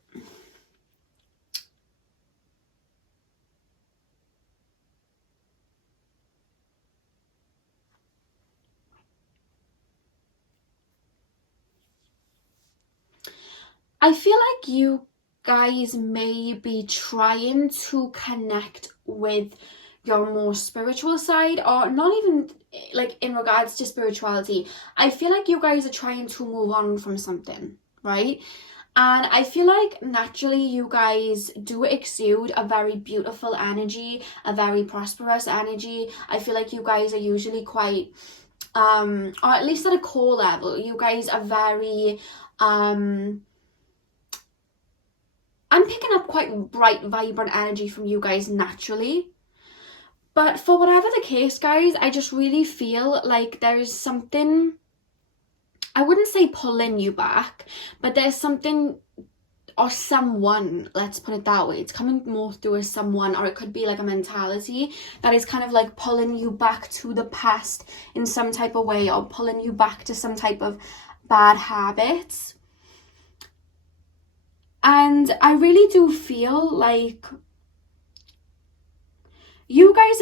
I feel like you guys may be trying to connect with your more spiritual side, or not even like in regards to spirituality. I feel like you guys are trying to move on from something, right? And I feel like naturally you guys do exude a very beautiful energy, a very prosperous energy. I feel like you guys are usually quite, or at least at a core level, you guys are very, I'm picking up quite bright, vibrant energy from you guys naturally. But for whatever the case, guys, I just really feel like there's something, I wouldn't say pulling you back, but there's something or someone, let's put it that way. It's coming more through as someone, or it could be like a mentality that is kind of like pulling you back to the past in some type of way, or pulling you back to some type of bad habits. And I really do feel like you guys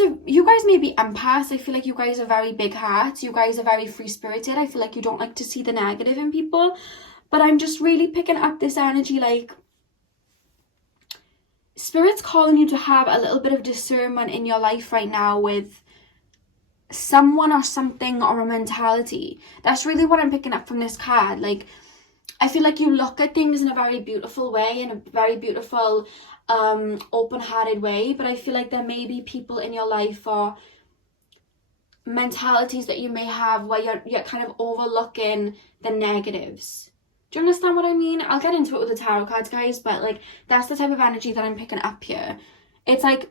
may be empaths. I feel like you guys are very big hearts. You guys are very free-spirited. I feel like you don't like to see the negative in people. But I'm just really picking up this energy, like Spirit's calling you to have a little bit of discernment in your life right now with someone or something or a mentality. That's really what I'm picking up from this card. Like, I feel like you look at things in a very beautiful way, in a very beautiful, open-hearted way. But I feel like there may be people in your life or mentalities that you may have where you're kind of overlooking the negatives. Do you understand what I mean? I'll get into it with the tarot cards, guys, but like that's the type of energy that I'm picking up here. It's like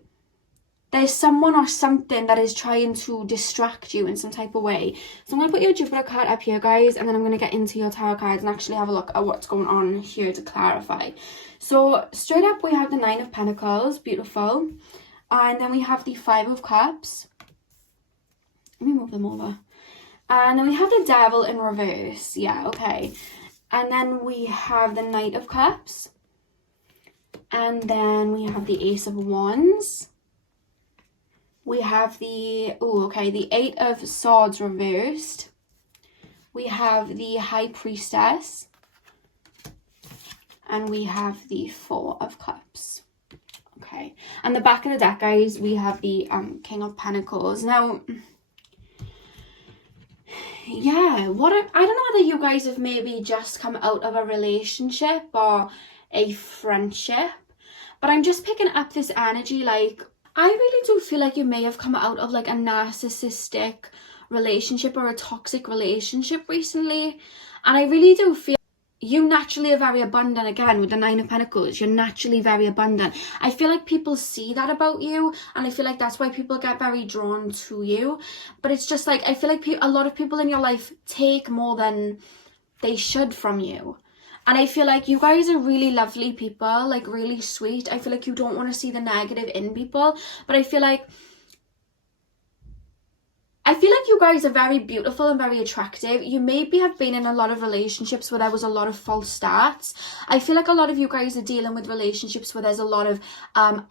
there's someone or something that is trying to distract you in some type of way. So I'm going to put your Jupiter card up here, guys, and then I'm going to get into your tarot cards and actually have a look at what's going on here to clarify. So straight up, we have the Nine of Pentacles, beautiful. And then we have the Five of Cups. Let me move them over. And then we have the Devil in reverse. Yeah, okay. And then we have the Knight of Cups. And then we have the Ace of Wands. We have the, the Eight of Swords reversed. We have the High Priestess. And we have the Four of Cups. Okay. And the back of the deck, guys, we have the King of Pentacles. Now, yeah, I don't know whether you guys have maybe just come out of a relationship or a friendship, but I'm just picking up this energy. Like, I really do feel like you may have come out of like a narcissistic relationship or a toxic relationship recently, and I really do feel you naturally are very abundant. Again, with the Nine of Pentacles, you're naturally very abundant. I feel like people see that about you, and I feel like that's why people get very drawn to you. But it's just like, I feel like a lot of people in your life take more than they should from you. And I feel like you guys are really lovely people, like really sweet. I feel like you don't want to see the negative in people, but I feel like you guys are very beautiful and very attractive. You maybe have been in a lot of relationships where there was a lot of false starts. I feel like a lot of you guys are dealing with relationships where there's a lot of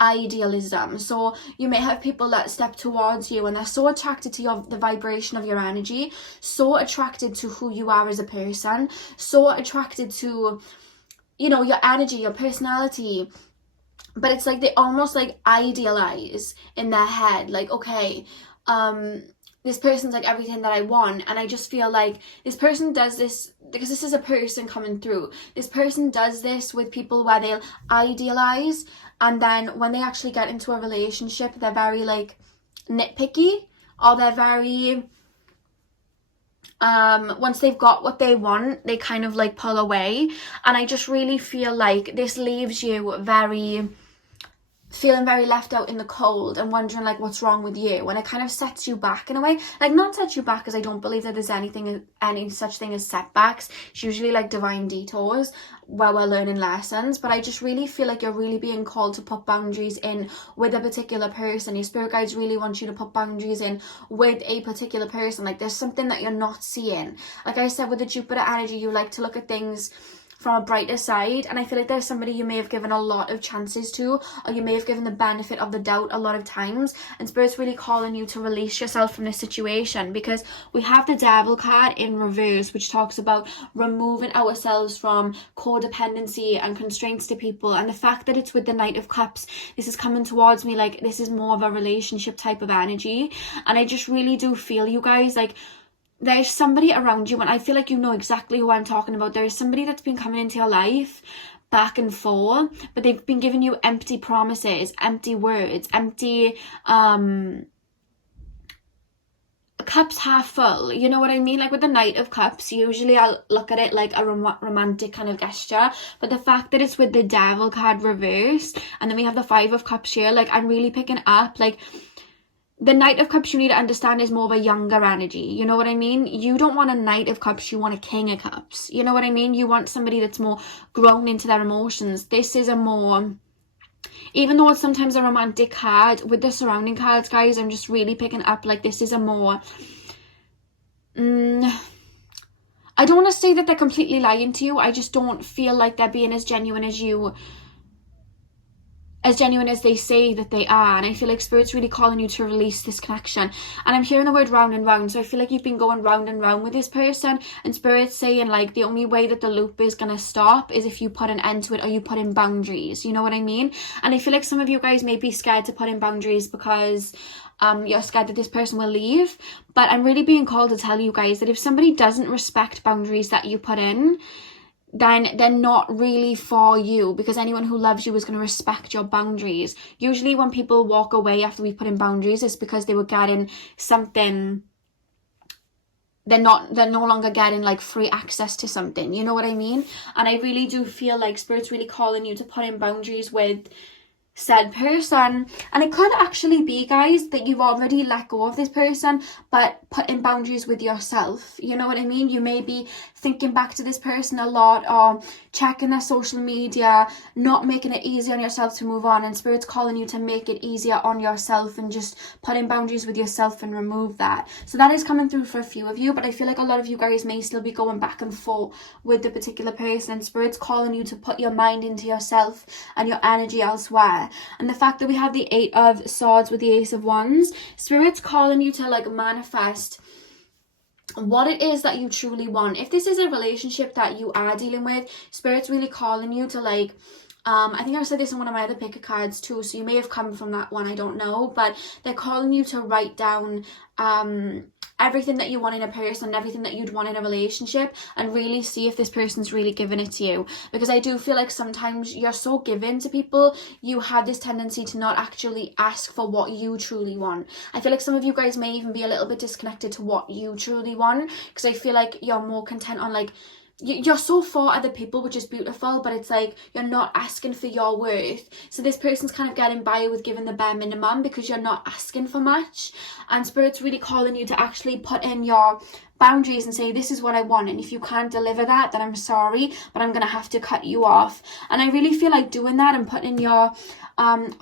idealism. So you may have people that step towards you and they're so attracted to the vibration of your energy, so attracted to who you are as a person, so attracted to, you know, your energy, your personality. But it's like they almost like idealize in their head, like, okay, this person's like everything that I want. And I just feel like this person does this, because this is a person coming through, this person does this with people where they'll idealize, and then when they actually get into a relationship, they're very like nitpicky, or they're very once they've got what they want, they kind of like pull away. And I just really feel like this leaves you feeling very left out in the cold and wondering like what's wrong with you, and it kind of sets you back in a way. Like, not sets you back, because I don't believe that there's any such thing as setbacks. It's usually like divine detours where we're learning lessons. But I just really feel like you're really being called to put boundaries in with a particular person. Your spirit guides really want you to put boundaries in with a particular person. Like, there's something that you're not seeing. Like I said, with the Jupiter energy, you like to look at things from a brighter side, and I feel like there's somebody you may have given a lot of chances to, or you may have given the benefit of the doubt a lot of times, and Spirit's really calling you to release yourself from this situation, because we have the Devil card in reverse, which talks about removing ourselves from codependency and constraints to people. And the fact that it's with the Knight of Cups, this is coming towards me like this is more of a relationship type of energy. And I just really do feel, you guys, like, there's somebody around you, and I feel like you know exactly who I'm talking about. There is somebody that's been coming into your life back and forth, but they've been giving you empty promises, empty words, empty cups half full, you know what I mean? Like with the Knight of Cups, usually I'll look at it like a romantic kind of gesture, but the fact that it's with the Devil card reversed, and then we have the Five of Cups here, like I'm really picking up like the Knight of Cups, you need to understand, is more of a younger energy. You know what I mean? You don't want a Knight of Cups, you want a King of Cups. You know what I mean? You want somebody that's more grown into their emotions. This is a more, even though it's sometimes a romantic card, with the surrounding cards, guys, I'm just really picking up like this is a more, I don't want to say that they're completely lying to you. I just don't feel like they're being as genuine as they say that they are. And I feel like Spirit's really calling you to release this connection. And I'm hearing the word round and round, so I feel like you've been going round and round with this person, and Spirit's saying like the only way that the loop is gonna stop is if you put an end to it, or you put in boundaries. You know what I mean? And I feel like some of you guys may be scared to put in boundaries because you're scared that this person will leave. But I'm really being called to tell you guys that if somebody doesn't respect boundaries that you put in, then they're not really for you, because anyone who loves you is going to respect your boundaries. Usually when people walk away after we put in boundaries, it's because they were getting something. They're no longer getting like free access to something, you know what I mean? And I really do feel like Spirit's really calling you to put in boundaries with said person. And it could actually be, guys, that you've already let go of this person, but put in boundaries with yourself. You know what I mean? You may be thinking back to this person a lot, or checking their social media, not making it easy on yourself to move on, and Spirit's calling you to make it easier on yourself and just put in boundaries with yourself and remove that. So that is coming through for a few of you, but I feel like a lot of you guys may still be going back and forth with the particular person, and Spirit's calling you to put your mind into yourself and your energy elsewhere. And the fact that we have the Eight of Swords with the Ace of Wands, Spirit's calling you to like manifest what it is that you truly want. If this is a relationship that you are dealing with, Spirit's really calling you to like, I think I said this in one of my other picker cards too, so you may have come from that one, I don't know, but they're calling you to write down everything that you want in a person, everything that you'd want in a relationship, and really see if this person's really giving it to you. Because I do feel like sometimes you're so given to people, you have this tendency to not actually ask for what you truly want. I feel like some of you guys may even be a little bit disconnected to what you truly want, because I feel like you're more content on like, you're so for other people, which is beautiful, but it's like you're not asking for your worth. So this person's kind of getting by with giving the bare minimum because you're not asking for much. And Spirit's really calling you to actually put in your boundaries and say, this is what I want, and if you can't deliver that, then I'm sorry, but I'm gonna have to cut you off. And I really feel like doing that and putting your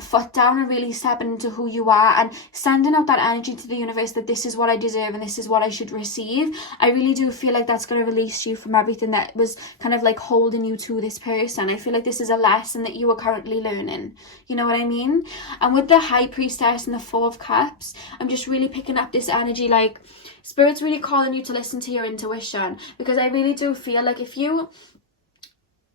foot down and really stepping into who you are and sending out that energy to the universe that this is what I deserve and this is what I should receive. I really do feel like that's going to release you from everything that was kind of like holding you to this person. I feel like this is a lesson that you are currently learning, you know what I mean? And with the High Priestess and the Four of Cups, I'm just really picking up this energy like Spirit's really calling you to listen to your intuition, because I really do feel like if you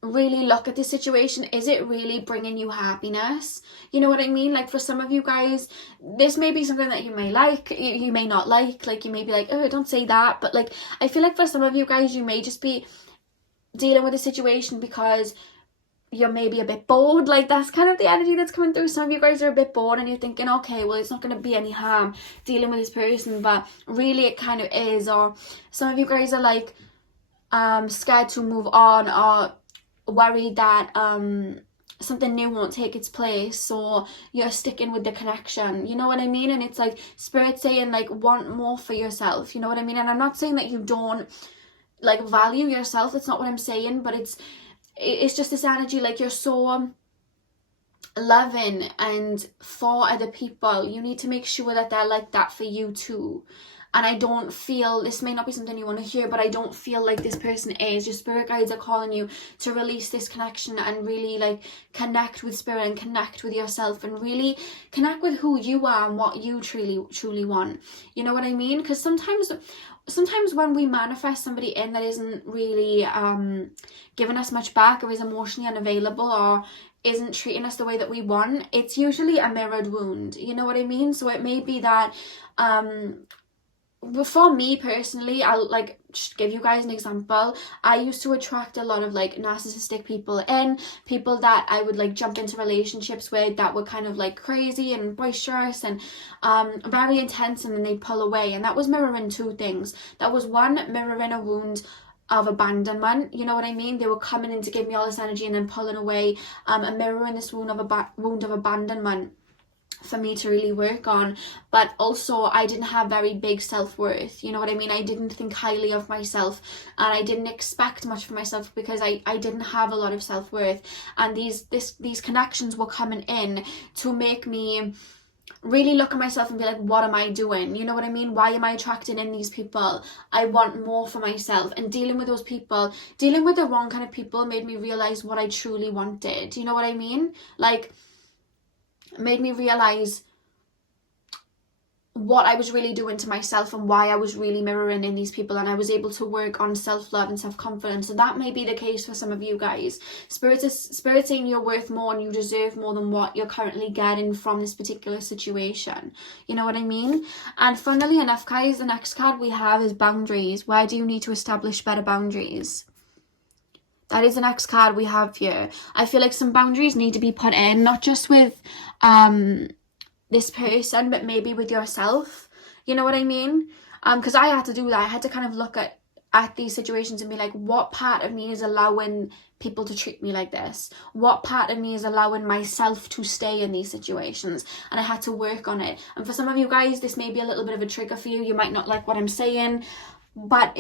really look at this situation, is it really bringing you happiness? You know what I mean? Like for some of you guys, this may be something that you may like, you may not like you may be like, oh, don't say that, but like I feel like for some of you guys, you may just be dealing with a situation because you're maybe a bit bored. Like that's kind of the energy that's coming through. Some of you guys are a bit bored and you're thinking, okay, well, it's not going to be any harm dealing with this person, but really it kind of is. Or some of you guys are like scared to move on, or worried that something new won't take its place, so you're sticking with the connection, you know what I mean? And it's like Spirit saying like want more for yourself, you know what I mean? And I'm not saying that you don't like value yourself, that's not what I'm saying, but it's just this energy like you're so loving and for other people, you need to make sure that they're like that for you too. And I don't feel, this may not be something you want to hear, but I don't feel like this person is. Your spirit guides are calling you to release this connection and really like connect with spirit and connect with yourself and really connect with who you are and what you truly want. You know what I mean? Because sometimes when we manifest somebody in that isn't really giving us much back, or is emotionally unavailable, or isn't treating us the way that we want, it's usually a mirrored wound. You know what I mean? So it may be that for me personally, I'll like just give you guys an example. I used to attract a lot of like narcissistic people that I would like jump into relationships with that were kind of like crazy and boisterous and very intense, and then they'd pull away. And that was mirroring two things. That was one, mirroring a wound of abandonment, you know what I mean? They were coming in to give me all this energy and then pulling away, and mirroring this wound of abandonment for me to really work on. But also, I didn't have very big self-worth, you know what I mean? I didn't think highly of myself, and I didn't expect much for myself because I didn't have a lot of self-worth. And these connections were coming in to make me really look at myself and be like, what am I doing? You know what I mean? Why am I attracting in these people? I want more for myself. And dealing with those people, dealing with the wrong kind of people, made me realize what I truly wanted. You know what I mean? Like, made me realize what I was really doing to myself and why I was really mirroring in these people, and I was able to work on self-love and self-confidence. So that may be the case for some of you guys. Spirit saying you're worth more and you deserve more than what you're currently getting from this particular situation. You know what I mean? And funnily enough, guys, the next card we have is boundaries. Where do you need to establish better boundaries? That is the next card we have here. I feel like some boundaries need to be put in, not just with this person, but maybe with yourself. You know what I mean? Because I had to do that. I had to kind of look at these situations and be like, what part of me is allowing people to treat me like this? What part of me is allowing myself to stay in these situations? And I had to work on it. And for some of you guys, this may be a little bit of a trigger for you. You might not like what I'm saying, but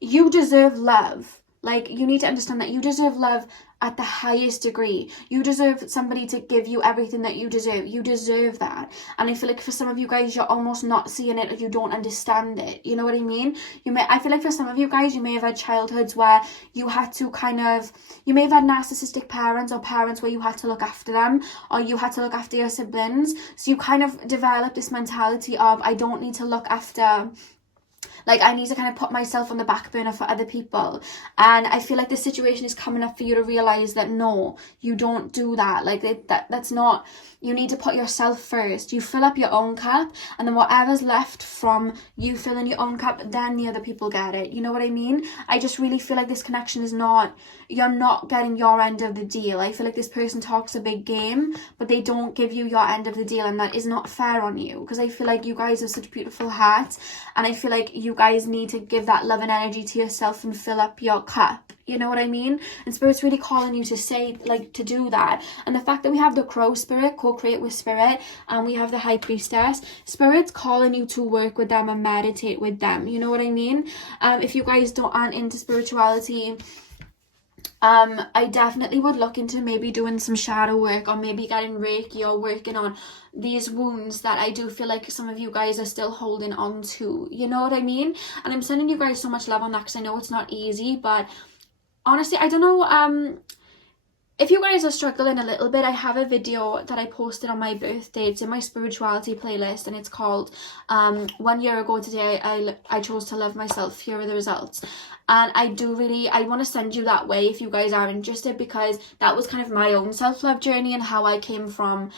you deserve love. Like, you need to understand that you deserve love at the highest degree. You deserve somebody to give you everything that you deserve. You deserve that. And I feel like for some of you guys, you're almost not seeing it, or you don't understand it. You know what I mean? I feel like for some of you guys, you may have had childhoods where you had to you may have had narcissistic parents, or parents where you had to look after them, or you had to look after your siblings. So you kind of develop this mentality of, I don't need to look after, like, I need to kind of put myself on the back burner for other people. And I feel like this situation is coming up for you to realize that no, you don't do that. Like, that's not, you need to put yourself first. You fill up your own cup, and then whatever's left from you filling your own cup, then the other people get it. You know what I mean? I just really feel like this connection is not, you're not getting your end of the deal. I feel like this person talks a big game, but they don't give you your end of the deal, and that is not fair on you, because I feel like you guys have such beautiful hearts, and I feel like you guys need to give that love and energy to yourself and fill up your cup. You know what I mean? And Spirit's really calling you to say, like, to do that. And the fact that we have the Crow Spirit, co-create with Spirit, and we have the High Priestess, Spirit's calling you to work with them and meditate with them. You know what I mean? If you guys aren't into spirituality, I definitely would look into maybe doing some shadow work, or maybe getting Reiki, or working on these wounds that I do feel like some of you guys are still holding on to. You know what I mean? And I'm sending you guys so much love on that, because I know it's not easy, but honestly, I don't know, if you guys are struggling a little bit, I have a video that I posted on my birthday. It's in my spirituality playlist, and it's called 1 year ago today I chose to love myself, here are the results. And I want to send you that way if you guys are interested, because that was kind of my own self-love journey, and how I came from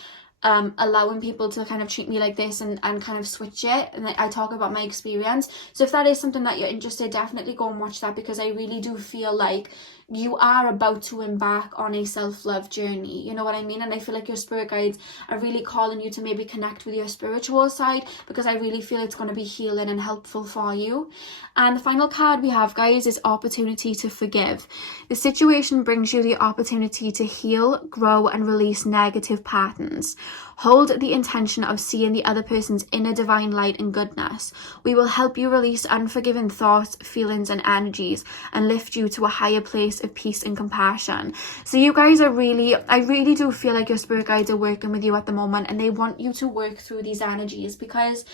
allowing people to kind of treat me like this, and kind of switch it, and I talk about my experience. So if that is something that you're interested, definitely go and watch that, because I really do feel like you are about to embark on a self-love journey. You know what I mean? And I feel like your spirit guides are really calling you to maybe connect with your spiritual side, because I really feel it's going to be healing and helpful for you. And the final card we have, guys, is opportunity to forgive. The situation brings you the opportunity to heal, grow, and release negative patterns. Hold the intention of seeing the other person's inner divine light and goodness. We will help you release unforgiving thoughts, feelings, and energies, and lift you to a higher place of peace and compassion. So you guys are I really do feel like your spirit guides are working with you at the moment, and they want you to work through these energies, because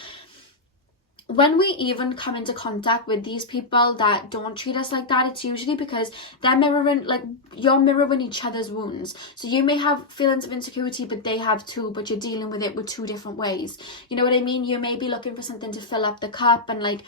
when we even come into contact with these people that don't treat us like that, it's usually because they're mirroring, like, you're mirroring each other's wounds. So you may have feelings of insecurity, but they have too, but you're dealing with it with two different ways. You know what I mean? You may be looking for something to fill up the cup, and like,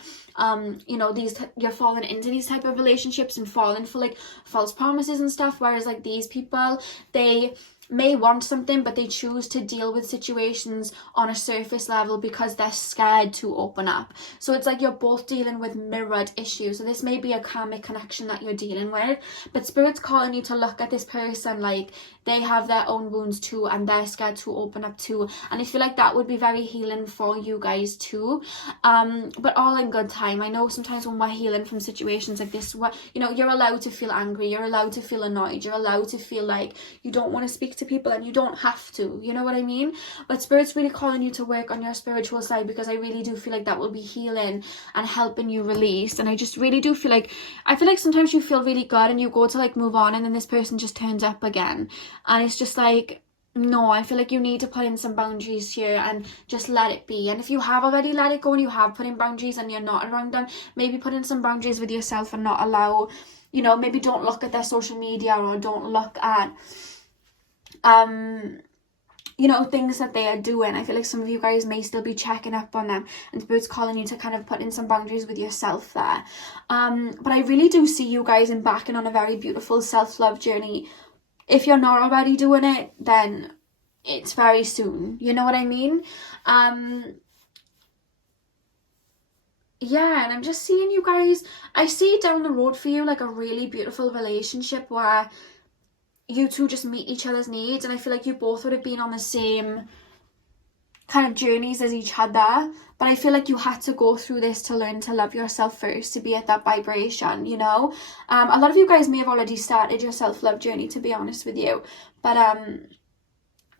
you know, you're falling into these type of relationships and falling for like false promises and stuff. Whereas like these people, they may want something, but they choose to deal with situations on a surface level because they're scared to open up. So it's like you're both dealing with mirrored issues. So this may be a karmic connection that you're dealing with, but Spirit's calling you to look at this person like they have their own wounds too, and they're scared to open up too. And I feel like that would be very healing for you guys too. But all in good time. I know sometimes when we're healing from situations like this, where, you know, you're allowed to feel angry, you're allowed to feel annoyed, you're allowed to feel like you don't want to speak to people, and you don't have to, you know what I mean? But Spirit's really calling you to work on your spiritual side, because I really do feel like that will be healing and helping you release. And I just really do feel like, I feel like sometimes you feel really good and you go to like move on, and then this person just turns up again, and it's just like, no, I feel like you need to put in some boundaries here and just let it be. And if you have already let it go and you have put in boundaries and you're not around them, maybe put in some boundaries with yourself and not allow, you know, maybe don't look at their social media, or don't look at you know, things that they are doing. I feel like some of you guys may still be checking up on them, and Spirit's calling you to kind of put in some boundaries with yourself there. But I really do see you guys embarking on a very beautiful self-love journey. If you're not already doing it, then it's very soon, you know what I mean? Yeah, and I'm just seeing you guys, I see down the road for you like a really beautiful relationship where you two just meet each other's needs. And I feel like you both would have been on the same kind of journeys as each other, but I feel like you had to go through this to learn to love yourself first, to be at that vibration, you know. A lot of you guys may have already started your self-love journey, to be honest with you, but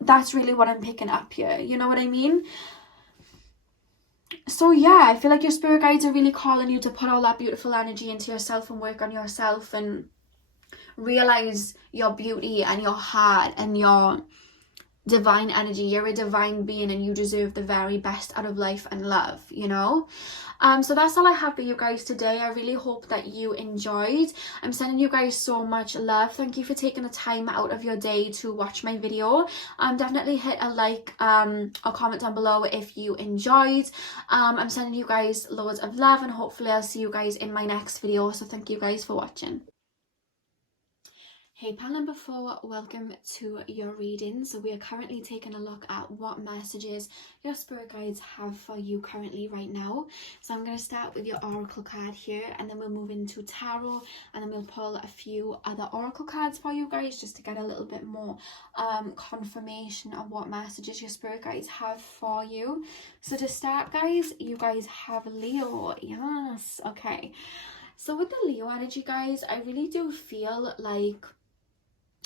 that's really what I'm picking up here, you know what I mean? So yeah, I feel like your spirit guides are really calling you to put all that beautiful energy into yourself and work on yourself and realize your beauty and your heart and your divine energy. You're a divine being and you deserve the very best out of life and love, you know. So that's all I have for you guys today. I really hope that you enjoyed. I'm sending you guys so much love. Thank you for taking the time out of your day to watch my video. Definitely hit a like or comment down below if you enjoyed. I'm sending you guys loads of love, and hopefully I'll see you guys in my next video. So thank you guys for watching. Hey pal number 4, welcome to your reading. So we are currently taking a look at what messages your spirit guides have for you currently right now. So I'm going to start with your oracle card here, and then we'll move into tarot, and then we'll pull a few other oracle cards for you guys just to get a little bit more confirmation of what messages your spirit guides have for you. So to start, guys, you guys have Leo. Yes, okay. So with the Leo energy, guys, I really do feel like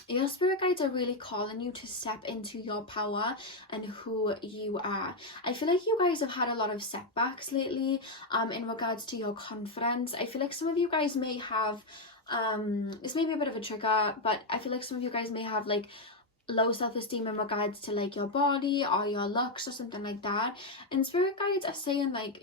your spirit guides are really calling you to step into your power and who you are. I feel like you guys have had a lot of setbacks lately in regards to your confidence. I feel like some of you guys may have, this may be a bit of a trigger, but I feel like some of you guys may have like low self-esteem in regards to like your body or your looks or something like that, and spirit guides are saying like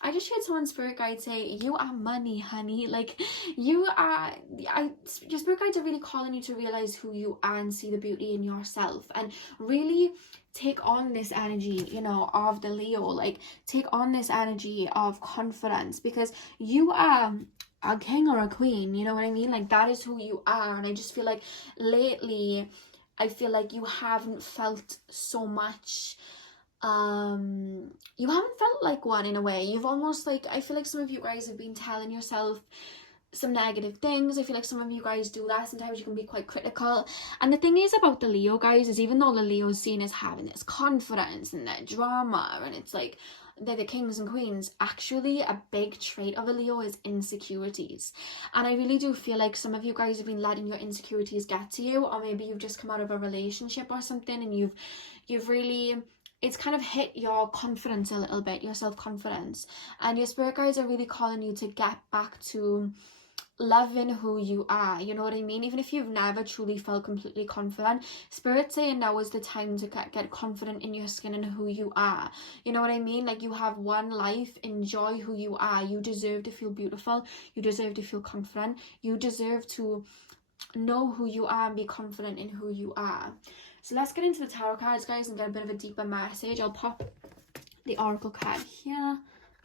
I just heard someone spirit guide say you are money, honey. Like you are, your spirit guides are really calling you to realize who you are and see the beauty in yourself, and really take on this energy, you know, of the Leo. Like take on this energy of confidence, because you are a king or a queen, you know what I mean? Like that is who you are. And I just feel like lately I feel like you haven't felt so much, you haven't felt like one in a way. You've almost like, I feel like some of you guys have been telling yourself some negative things. I feel like some of you guys do that. Sometimes you can be quite critical. And the thing is about the Leo, guys, is even though the Leo is seen as having this confidence and that drama, and it's like they're the kings and queens, actually a big trait of a Leo is insecurities. And I really do feel like some of you guys have been letting your insecurities get to you, or maybe you've just come out of a relationship or something and you've really, it's kind of hit your confidence a little bit, your self-confidence, and your spirit guides are really calling you to get back to loving who you are, you know what I mean? Even if you've never truly felt completely confident, spirit's saying now is the time to get confident in your skin and who you are, you know what I mean? Like you have one life, enjoy who you are. You deserve to feel beautiful, you deserve to feel confident, you deserve to know who you are and be confident in who you are. So let's get into the tarot cards, guys, and get a bit of a deeper message. I'll pop the oracle card here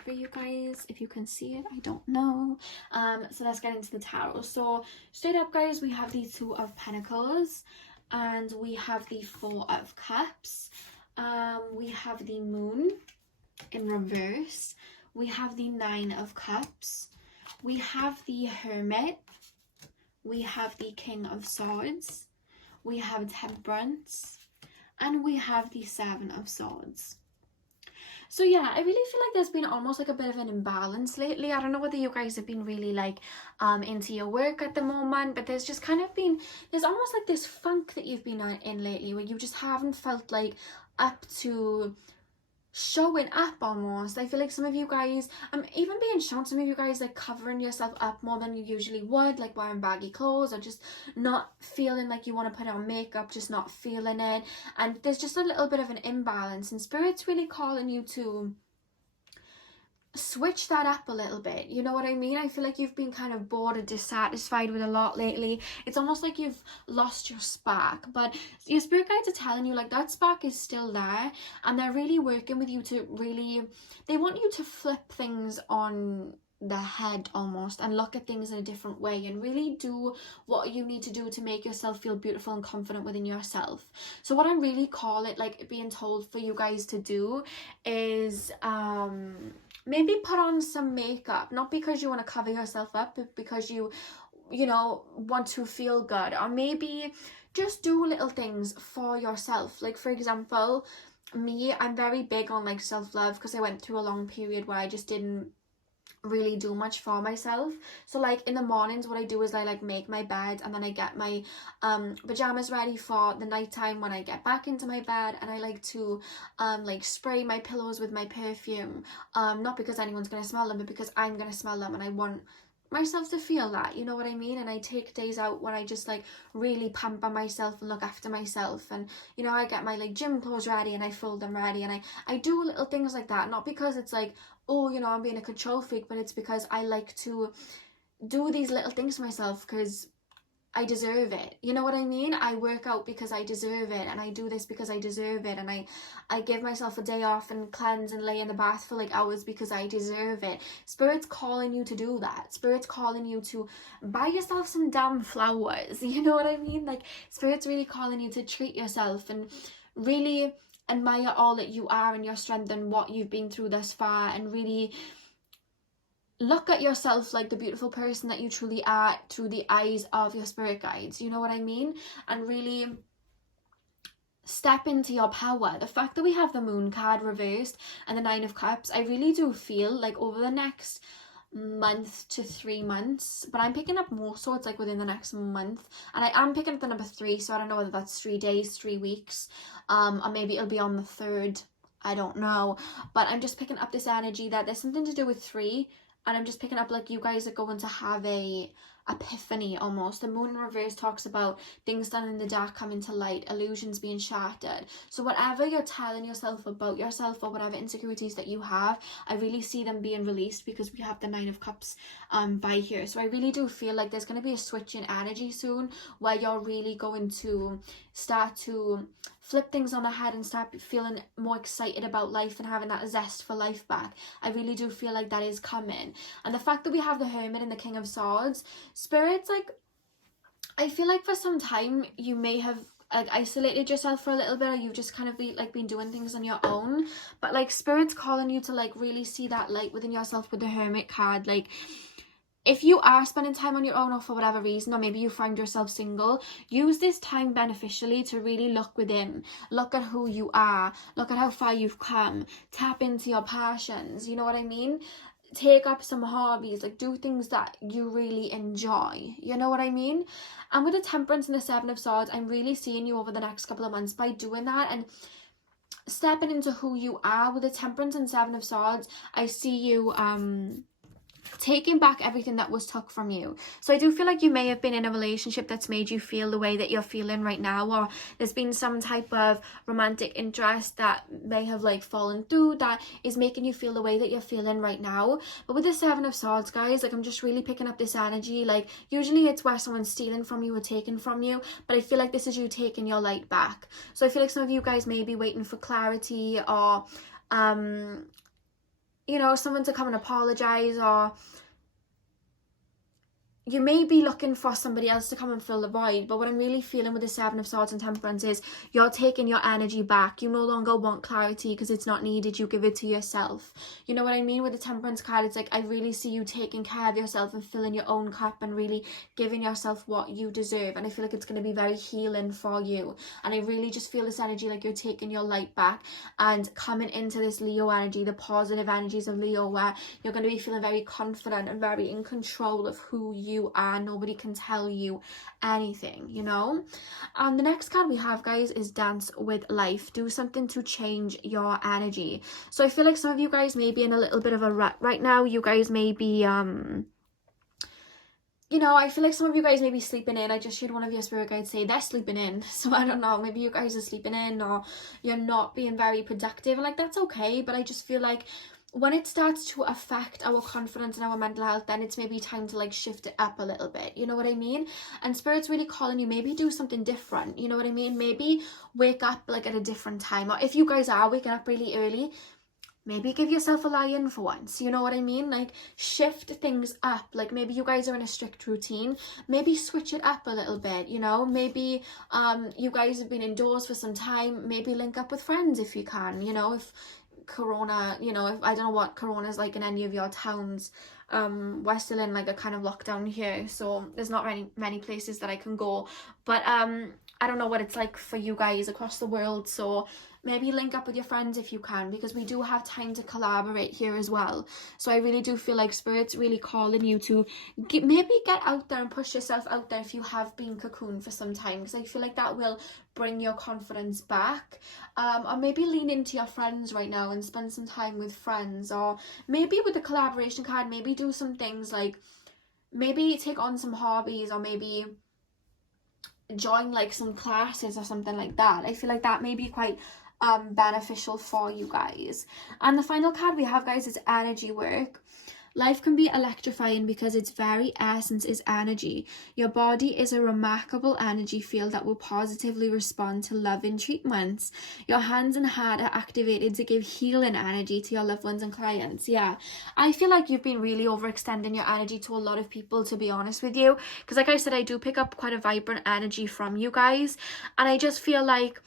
for you guys, if you can see it, I don't know. So let's get into the tarot. So straight up, guys, we have the 2 of Pentacles, and we have the Four of Cups. We have the Moon in reverse. We have the Nine of Cups. We have the Hermit. We have the King of Swords. We have Temperance. And we have the Seven of Swords. So yeah, I really feel like there's been almost like a bit of an imbalance lately. I don't know whether you guys have been really like into your work at the moment, but there's just kind of been, there's almost like this funk that you've been in lately where you just haven't felt like up to showing up almost. I feel like some of you guys, even being shown, some of you guys like covering yourself up more than you usually would, like wearing baggy clothes or just not feeling like you want to put on makeup, just not feeling it. And there's just a little bit of an imbalance, and Spirit's really calling you to switch that up a little bit. You know what I mean? I feel like you've been kind of bored and dissatisfied with a lot lately. It's almost like you've lost your spark, but your spirit guides are telling you like that spark is still there, and they're really working with you to really, they want you to flip things on the head almost and look at things in a different way and really do what you need to do to make yourself feel beautiful and confident within yourself. So what I really call it, like being told for you guys to do is maybe put on some makeup, not because you want to cover yourself up, but because you know, want to feel good. Or maybe just do little things for yourself. Like for example, me, I'm very big on like self-love because I went through a long period where I just didn't really do much for myself. So like in the mornings what I do is I like make my bed, and then I get my pajamas ready for the nighttime when I get back into my bed, and I like to like spray my pillows with my perfume, not because anyone's gonna smell them, but because I'm gonna smell them and I want myself to feel that, you know what I mean? And I take days out when I just like really pamper myself and look after myself, and you know, I get my like gym clothes ready and I fold them ready, and I do little things like that, not because it's like, oh, you know, I'm being a control freak, but it's because I like to do these little things for myself because I deserve it. You know what I mean? I work out because I deserve it, and I do this because I deserve it, and I give myself a day off and cleanse and lay in the bath for like hours because I deserve it. Spirit's calling you to do that. Spirit's calling you to buy yourself some damn flowers. You know what I mean? Like Spirit's really calling you to treat yourself and really admire all that you are and your strength and what you've been through thus far, and really look at yourself like the beautiful person that you truly are through the eyes of your spirit guides. You know what I mean? And really step into your power. The fact that we have the Moon card reversed and the Nine of Cups, I really do feel like over the next month to 3 months, but I'm picking up more, so it's like within the next month, and I am picking up the number 3, so I don't know whether that's 3 days, 3 weeks, or maybe it'll be on the 3rd, I don't know, but I'm just picking up this energy that there's something to do with 3, and I'm just picking up like you guys are going to have a epiphany almost. The Moon in reverse talks about things done in the dark coming to light, illusions being shattered. So whatever you're telling yourself about yourself, or whatever insecurities that you have, I really see them being released because we have the Nine of Cups by here. So I really do feel like there's going to be a switch in energy soon where you're really going to start to flip things on the head and start feeling more excited about life and having that zest for life back. I really do feel like that is coming. And the fact that we have the Hermit and the King of Swords, Spirit's like, I feel like for some time you may have like isolated yourself for a little bit, or you've just kind of been doing things on your own, but like Spirit's calling you to like really see that light within yourself with the Hermit card. Like if you are spending time on your own, or for whatever reason, or maybe you find yourself single, use this time beneficially to really look within, look at who you are, look at how far you've come, tap into your passions, you know what I mean? Take up some hobbies, like do things that you really enjoy, you know what I mean? And with the Temperance and the Seven of Swords, I'm really seeing you over the next couple of months by doing that and stepping into who you are. With the Temperance and Seven of Swords, I see you taking back everything that was took from you. So I do feel like you may have been in a relationship that's made you feel the way that you're feeling right now, or there's been some type of romantic interest that may have like fallen through that is making you feel the way that you're feeling right now. But with the Seven of Swords, guys, like I'm just really picking up this energy. Like usually it's where someone's stealing from you or taking from you, but I feel like this is you taking your light back. So I feel like some of you guys may be waiting for clarity, or you know, someone to come and apologize, or you may be looking for somebody else to come and fill the void, but what I'm really feeling with the Seven of Swords and Temperance is you're taking your energy back. You no longer want clarity because it's not needed. You give it to yourself. You know what I mean? With the Temperance card, it's like I really see you taking care of yourself and filling your own cup and really giving yourself what you deserve. And I feel like it's going to be very healing for you. And I really just feel this energy like you're taking your light back and coming into this Leo energy, the positive energies of Leo, where you're going to be feeling very confident and very in control of who you are. Nobody can tell you anything, you know. The next card we have, guys, is Dance with Life. Do something to change your energy. So I feel like some of you guys may be in a little bit of a rut right now. You guys may be you know, I feel like some of you guys may be sleeping in. I just heard one of your spirit guides say they're sleeping in. So I don't know, maybe you guys are sleeping in, or you're not being very productive, and like that's okay. But I just feel like when it starts to affect our confidence and our mental health, then it's maybe time to like shift it up a little bit, you know what I mean? And Spirit's really calling you, maybe do something different, you know what I mean? Maybe wake up like at a different time, or if you guys are waking up really early, maybe give yourself a lie-in for once, you know what I mean? Like shift things up. Like maybe you guys are in a strict routine, maybe switch it up a little bit, you know? Maybe you guys have been indoors for some time, maybe link up with friends if you can, you know, if Corona, you know, if I don't know what Corona is like in any of your towns. We're still in like a kind of lockdown here, so there's not many places that I can go, but I don't know what it's like for you guys across the world, so maybe link up with your friends if you can, because we do have time to collaborate here as well. So I really do feel like Spirit's really calling you to maybe get out there and push yourself out there if you have been cocooned for some time, because I feel like that will bring your confidence back. Or maybe lean into your friends right now and spend some time with friends, or maybe with the collaboration card, maybe do some things like maybe take on some hobbies, or maybe join like some classes or something like that. I feel like that may be quite beneficial for you guys. And the final card we have, guys, is energy work. Life can be electrifying because its very essence is energy. Your body is a remarkable energy field that will positively respond to loving treatments. Your hands and heart are activated to give healing energy to your loved ones and clients. Yeah, I feel like you've been really overextending your energy to a lot of people, to be honest with you, because like I said, I do pick up quite a vibrant energy from you guys, and I just feel like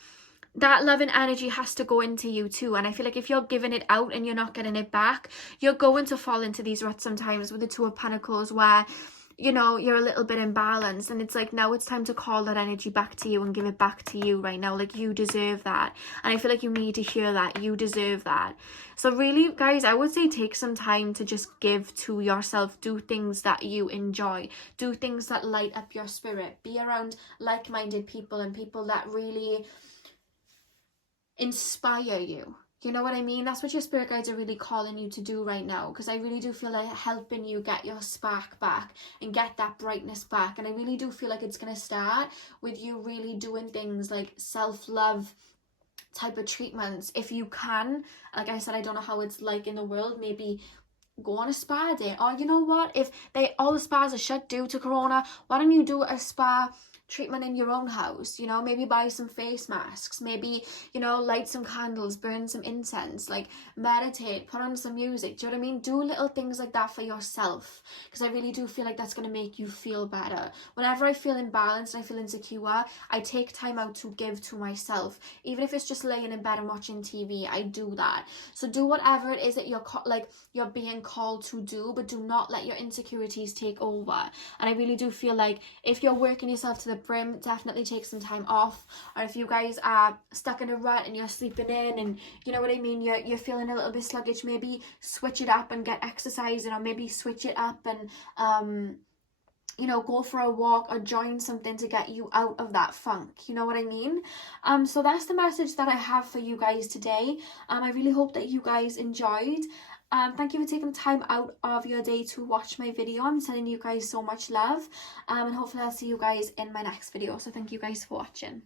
that loving energy has to go into you too. And I feel like if you're giving it out and you're not getting it back, you're going to fall into these ruts sometimes with the Two of Pentacles, where, you know, you're a little bit imbalanced, and it's like now it's time to call that energy back to you and give it back to you right now. Like, you deserve that, and I feel like you need to hear that. You deserve that. So really, guys, I would say take some time to just give to yourself. Do things that you enjoy, do things that light up your spirit, be around like-minded people and people that really inspire you. You know what I mean? That's what your spirit guides are really calling you to do right now, because I really do feel like helping you get your spark back and get that brightness back. And I really do feel like it's going to start with you really doing things like self-love type of treatments if you can. Like I said, I don't know how it's like in the world. Maybe go on a spa day, or you know what, if all the spas are shut due to Corona, why don't you do a spa treatment in your own house? You know, maybe buy some face masks, maybe, you know, light some candles, burn some incense, like meditate, put on some music. Do you know what I mean? Do little things like that for yourself, because I really do feel like that's going to make you feel better. Whenever I feel imbalanced and I feel insecure, I take time out to give to myself. Even if it's just laying in bed and watching TV, I do that. So do whatever it is that you're being called to do, but do not let your insecurities take over. And I really do feel like if you're working yourself to the brim, definitely take some time off. Or if you guys are stuck in a rut and you're sleeping in, and you know what I mean, you're feeling a little bit sluggish, maybe switch it up and get exercise, or maybe switch it up and you know, go for a walk or join something to get you out of that funk. You know what I mean? So that's the message that I have for you guys today. I really hope that you guys enjoyed. Thank you for taking time out of your day to watch my video. I'm sending you guys so much love, and hopefully I'll see you guys in my next video. So thank you guys for watching.